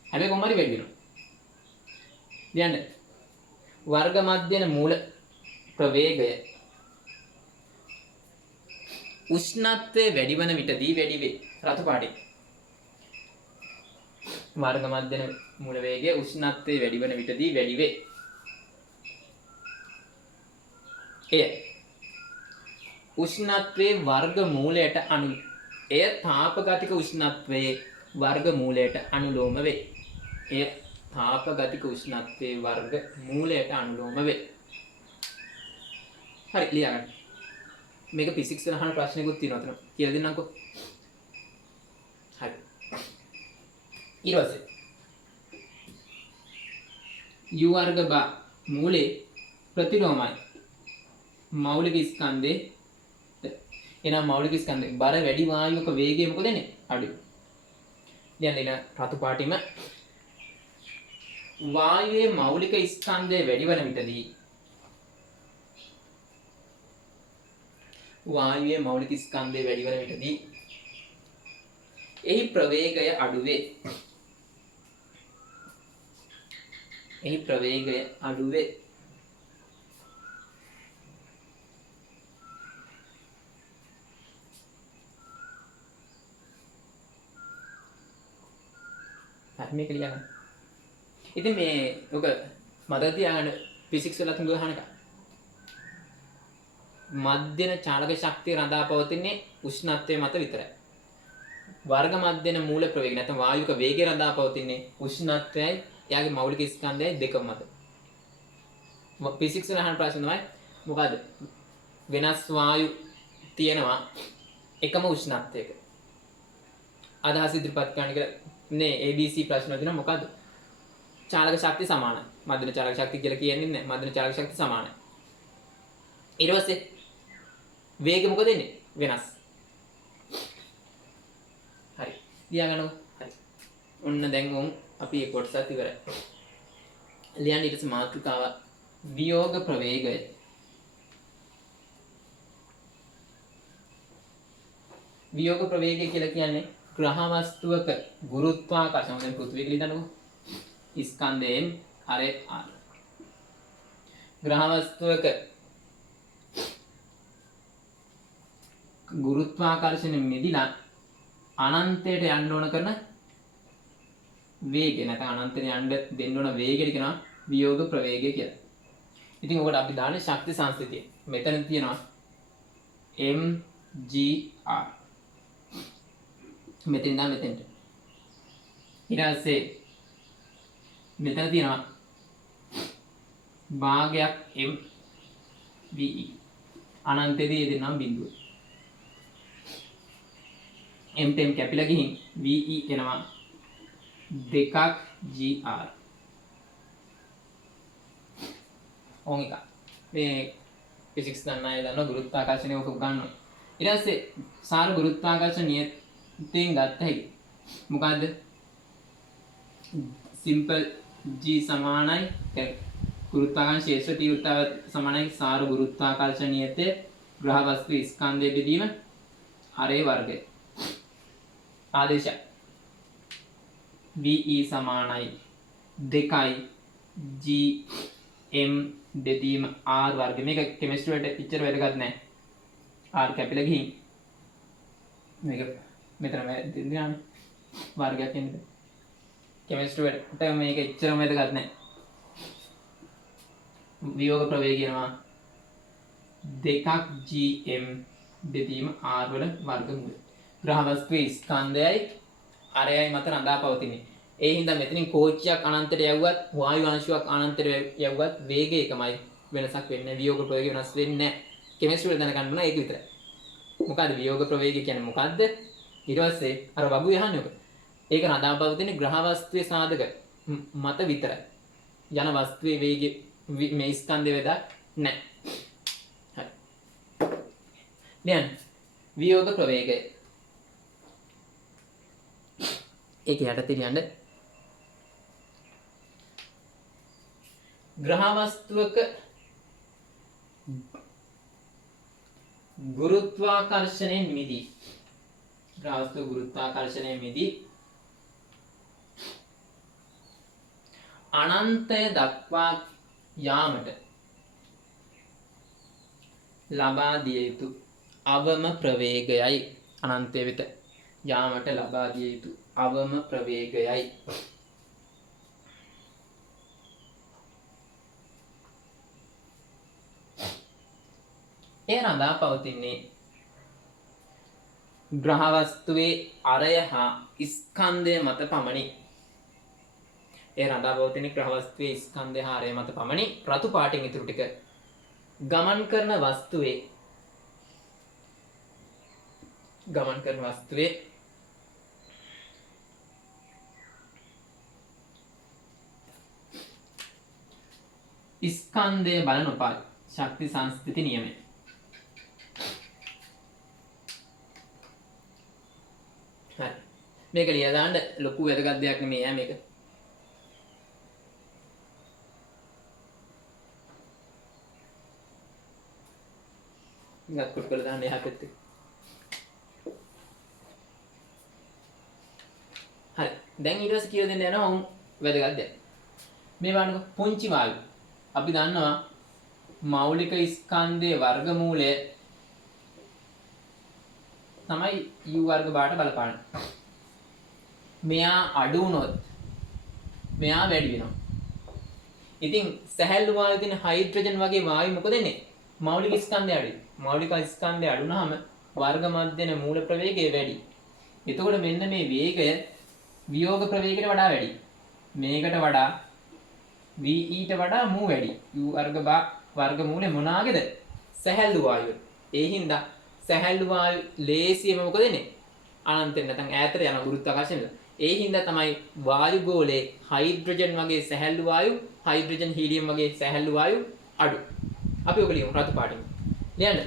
හැබැයි කොහොම හරි වැඩි වෙනවා. කියන්න වර්ග මධ්‍යන මූල ප්‍රවේගය උෂ්ණත්වය වැඩි වන විටදී වැඩි වේ. රතු පාටේ වර්ග මධ්‍යන මූල වේගය උෂ්ණත්වය වැඩි වන විටදී වැඩි වේ. එය උෂ්ණත්වයේ වර්ග මූලයට අනු එය තාපගතික උෂ්ණත්වයේ වර්ග මූලයට අනුලෝම වේ. එය තාපගතික උෂ්ණත්වයේ වර්ග මූලයට අනුලෝම වේ. හරි ලියා ගන්න. මේක ෆිසික්ස් වල අහන ප්‍රශ්නයකුත් තියෙනවා අතන. කියලා දෙන්නම්කෝ. හරි. ඊට පස්සේ u වර්ග බා මූලේ ප්‍රතිලෝමයි මෞලික ස්කන්ධේ. එහෙනම් මෞලික ස්කන්ධේ බර වැඩි වායුවක වේගය මොකද වෙන්නේ? අඩුයි. දැන් එන රතු පාටිම වායුවේ මෞලික ස්කන්ධය වැඩි වන විටදී වායුවේ මෞලික ස්කන්ධය වැඩි වන විටදී එහි ප්‍රවේගය අඩු වේ. එහි ප්‍රවේගය අඩු වේ. මේක ලියා ගන්න. ඉතින් මේ ඔක මතක තියාගන්න ෆිසික්ස් වල තුන් ගහනක මධ්‍යන චාලක ශක්තිය රඳා පවතින්නේ උෂ්ණත්වය මත විතරයි. වර්ග මධ්‍යන මූල ප්‍රවේගය නැත්නම් වායුක වේගය රඳා පවතින්නේ උෂ්ණත්වයයි එයාගේ මෞලික ස්කන්ධයයි දෙකම මත. ෆිසික්ස් වල අහන ප්‍රශ්න තමයි මොකද්ද? වෙනස් වායු තියෙනවා එකම උෂ්ණත්වයක. අදහස් ඉදිරිපත් කරන්න කියලා නේ ABC ප්‍රශ්න වල තියෙනවා මොකද්ද? චාලක ශක්තිය සමානයි. මධ්‍යන චාලක ශක්තිය කියලා කියන්නේ නැහැ. මධ්‍යන චාලක ශක්තිය සමානයි. ඊට පස්සේ වේගය මොකද වෙන්නේ? වෙනස්. හරි. ලියා ගන්නකො. හරි. ඔන්න දැන් අපි මේ කොටසත් ඉවරයි. ලියන්න ඊට පස්සේ මාතෘකාව වියෝග ප්‍රවේගය. වියෝග ප්‍රවේගය කියලා කියන්නේ ග්‍රහ වස්තුවක ගුරුත්වාකර්ෂණ දැන් පෘථිවිය කියලා හිතන්නකෝ. ස්කන්ධයෙන් හරේ ආර. ග්‍රහ වස්තුවක ගුරුත්වාකර්ෂණය මිදිලා අනන්තයට යන්න ඕන කරන වේගය නැත්නම් අනන්තයට යන්න දෙන්න ඕන වේගයට කියනවා වියෝග ප්‍රවේගය කියලා. ඉතින් ඔකට අපි දාන්නේ ශක්ති සංස්ථිතිය. මෙතන තියෙනවා mgr. මෙතෙන් ඉඳන් මෙතෙන්ට. ඊට පස්සේ මෙතන තියෙනවා භාගයක් mve. අනන්තයේදී දෙන්නම් බිඳුව. m තෙම් කැපිලා ගිහින් ve එනවා 2ක් gr. ඕන් එක. මේ ෆිසික්ස් දන්න අය දන්නවා ගුරුත්වාකර්ෂණය ඔක උගන්වනවා. ඊට පස්සේ සාර ගුරුත්වාකර්ෂණ නියතයෙන් ගත්ත හැකි. මොකද්ද? සිම්පල් g සමානයි ගුරුත්වාකර්ෂණ ශේෂ්ඨ තීව්‍රතාව සමානයි සාර ගුරුත්වාකර්ෂණ නියතයේ ග්‍රහ වස්තු ස්කන්ධයේ බෙදීම හරේ වර්ගය. ආදේශය ve සමානයි 2යි gm බෙදීම r වර්ගය. මේක කෙමිස්ට්‍රි වලට ඉච්චර වැදගත් නැහැ. r කැපිලා ගිහින් මේක මෙතන දෙන්නානේ වර්ගයක් එන්නේ. කෙමිස්ට්‍රි වලට මේක ඉච්චරම වැදගත් නැහැ. වියෝග ප්‍රවේගය යනවා 2ක් gm බෙදීම r වල වර්ගමූලය. ග්‍රහ වස්තුවේ ස්කන්ධයයි අරයයි මත රඳා පවතින්නේ. ඒ හින්දා මෙතනින් කෝච්චියක් අනන්තයට යවුවත් වායු අංශුවක් අනන්තයට යවුවත් වේගය එකමයි. වෙනසක් වෙන්නේ නැහැ. වියෝග ප්‍රවේගය වෙනස් වෙන්නේ නැහැ. කෙමිස්ට්‍රි වල දැනගන්න ඕන ඒක විතරයි. මොකද්ද වියෝග ප්‍රවේගය කියන්නේ මොකද්ද? ඊට පස්සේ අර වගු යහන්නේ ඔක. ඒක රඳා පවතින ග්‍රහ වස්තුවේ සාධක මත විතරයි. යන වස්තුවේ වේගය මේ ස්කන්ධය වේදක් නැහැ. හරි. දැන් වියෝග ප්‍රවේගය ඒක යටතේ යන්න ග්‍රහ වස්තුවක ගුරුත්වාකර්ෂණයෙන් මිදී ග්‍රහ වස්තුව ගුරුත්වාකර්ෂණයෙන් මිදී අනන්තය දක්වා යාමට ලබා දිය යුතු අවම ප්‍රවේගයයි අනන්තය වෙත යාමට ලබා දිය යුතු අවම ප්‍රවේගයයි. ඒ රඳා පවතින්නේ ග්‍රහ වස්තුවේ අරය හා ස්කන්ධය මත පමණි. ඒ රඳා පවතින ග්‍රහ වස්තුවේ ස්කන්ධය හා අරය මත පමණි. රතු පාටින් ඉතුරු ටික ගමන් කරන වස්තුවේ ස්කන්ධය බල නොපායි. ශක්ති සංස්ථිති නියමය. හරි. මේක ලියලා දාන්න ලොකු වැදගත් දෙයක් නෙමෙයි ඈ මේක. ඉංගත් කොට කරලා දාන්න එහා පැත්තේ. හරි. දැන් ඊට පස්සේ කියලා දෙන්න යනවා උන් වැදගත් දෙයක්. මේ වань පුංචි වායු. අපි දන්නවා මෞලික ස්කන්ධයේ වර්ගමූලය තමයි u වර්ග බාට බලපාන්නේ. මෙයා අඩු වුණොත් මෙයා වැඩි වෙනවා. ඉතින් සැහැල්ලු වායු තියෙන හයිඩ්‍රජන් වගේ වායු මොකද වෙන්නේ? මෞලික ස්කන්ධය අඩුයි. මෞලික ස්කන්ධය අඩු වුනහම වර්ග මධ්‍යන මූල ප්‍රවේගය වැඩි. එතකොට මෙන්න මේ වේගය වියෝග ප්‍රවේගයට වඩා වැඩි. මේකට වඩා ve ඊට වඩා මූ වැඩි. u වර්ග මූලය මොනාගේද? සැහැල්ලු වායුව. ඒ හින්දා සැහැල්ලු වායු ලේසියෙම මොකද වෙන්නේ? අනන්තයෙන් නැත්නම් ඈතට යන ගුරුත්වාකර්ෂණය. ඒ හින්දා තමයි වායු ගෝලයේ හයිඩ්‍රජන් වගේ සැහැල්ලු වායු, හයිඩ්‍රජන් හීලියම් වගේ සැහැල්ලු වායු අඩු. අපි ඔක ලියමු රතු පාටින්. ලියන්න.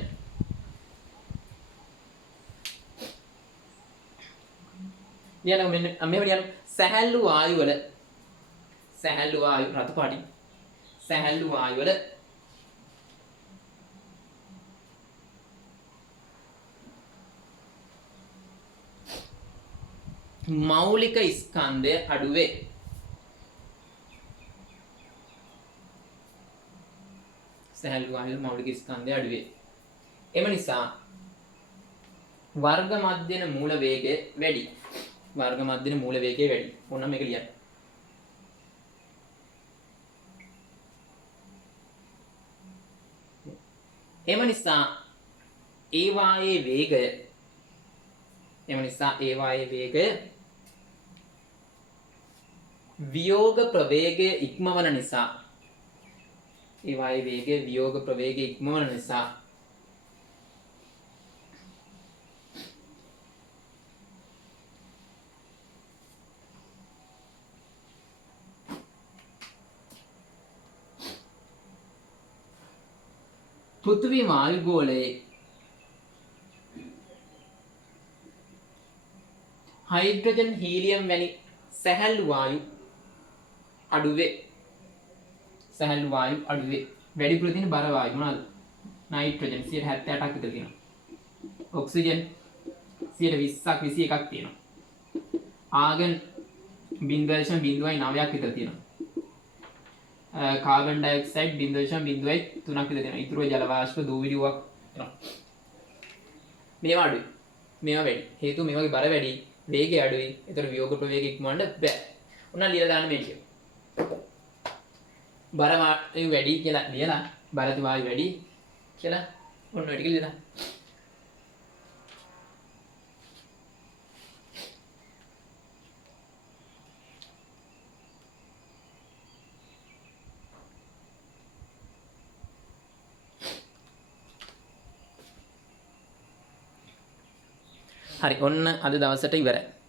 ලියන්න මෙන්න මෙහෙම ලියන්න. සැහැල්ලු වායු වල සැහැල්ලු වායු රතු පාටින් සැහැල්ලු වායු වල මෞලික ස්කන්ධය අඩු වේ. සැහැල්ලු වායු වල මෞලික ස්කන්ධය අඩු වේ. එම නිසා වර්ග මධ්‍යන මූල වේගය වැඩි. වර්ග මධ්‍යන මූල වේගය වැඩි. ඕන මේක ලියන්න. එම නිසා ඒවායේ වේගය වියෝග ප්‍රවේගය ඉක්මවන නිසා පෘථිවි වායුගෝලයේ හයිඩ්‍රජන් හීලියම් වැනි සැහැල්ලු වායු අඩුවේ. වැඩිපුර තියෙන බර වායු මොනවාද? නයිට්‍රජන් 78ක් විතර තියෙනවා. ඔක්සිජන් 20ක් 21ක් තියෙනවා. ආගන් 0.09ක් විතර තියෙනවා. කාබන් ඩයොක්සයිඩ් 0.03ක් විතර තියෙනවා. ඊටු ජල වාෂ්ප දූවිලියක් තියෙනවා. මේවා අඩුයි. මේවා වැඩි. හේතුව මේ වගේ බර වැඩි, වේගය අඩුයි. ඒතර වියෝග ප්‍රවේගය ඉක්මවන්න බෑ. උනා ලියලා දාන්න මේක. බර වායු වැඩි කියලා ලියලා බර වායු වැඩි කියලා ඔන්න ඔය ටික ලියලා. හරි ඔන්න අද දවසට ඉවරයි.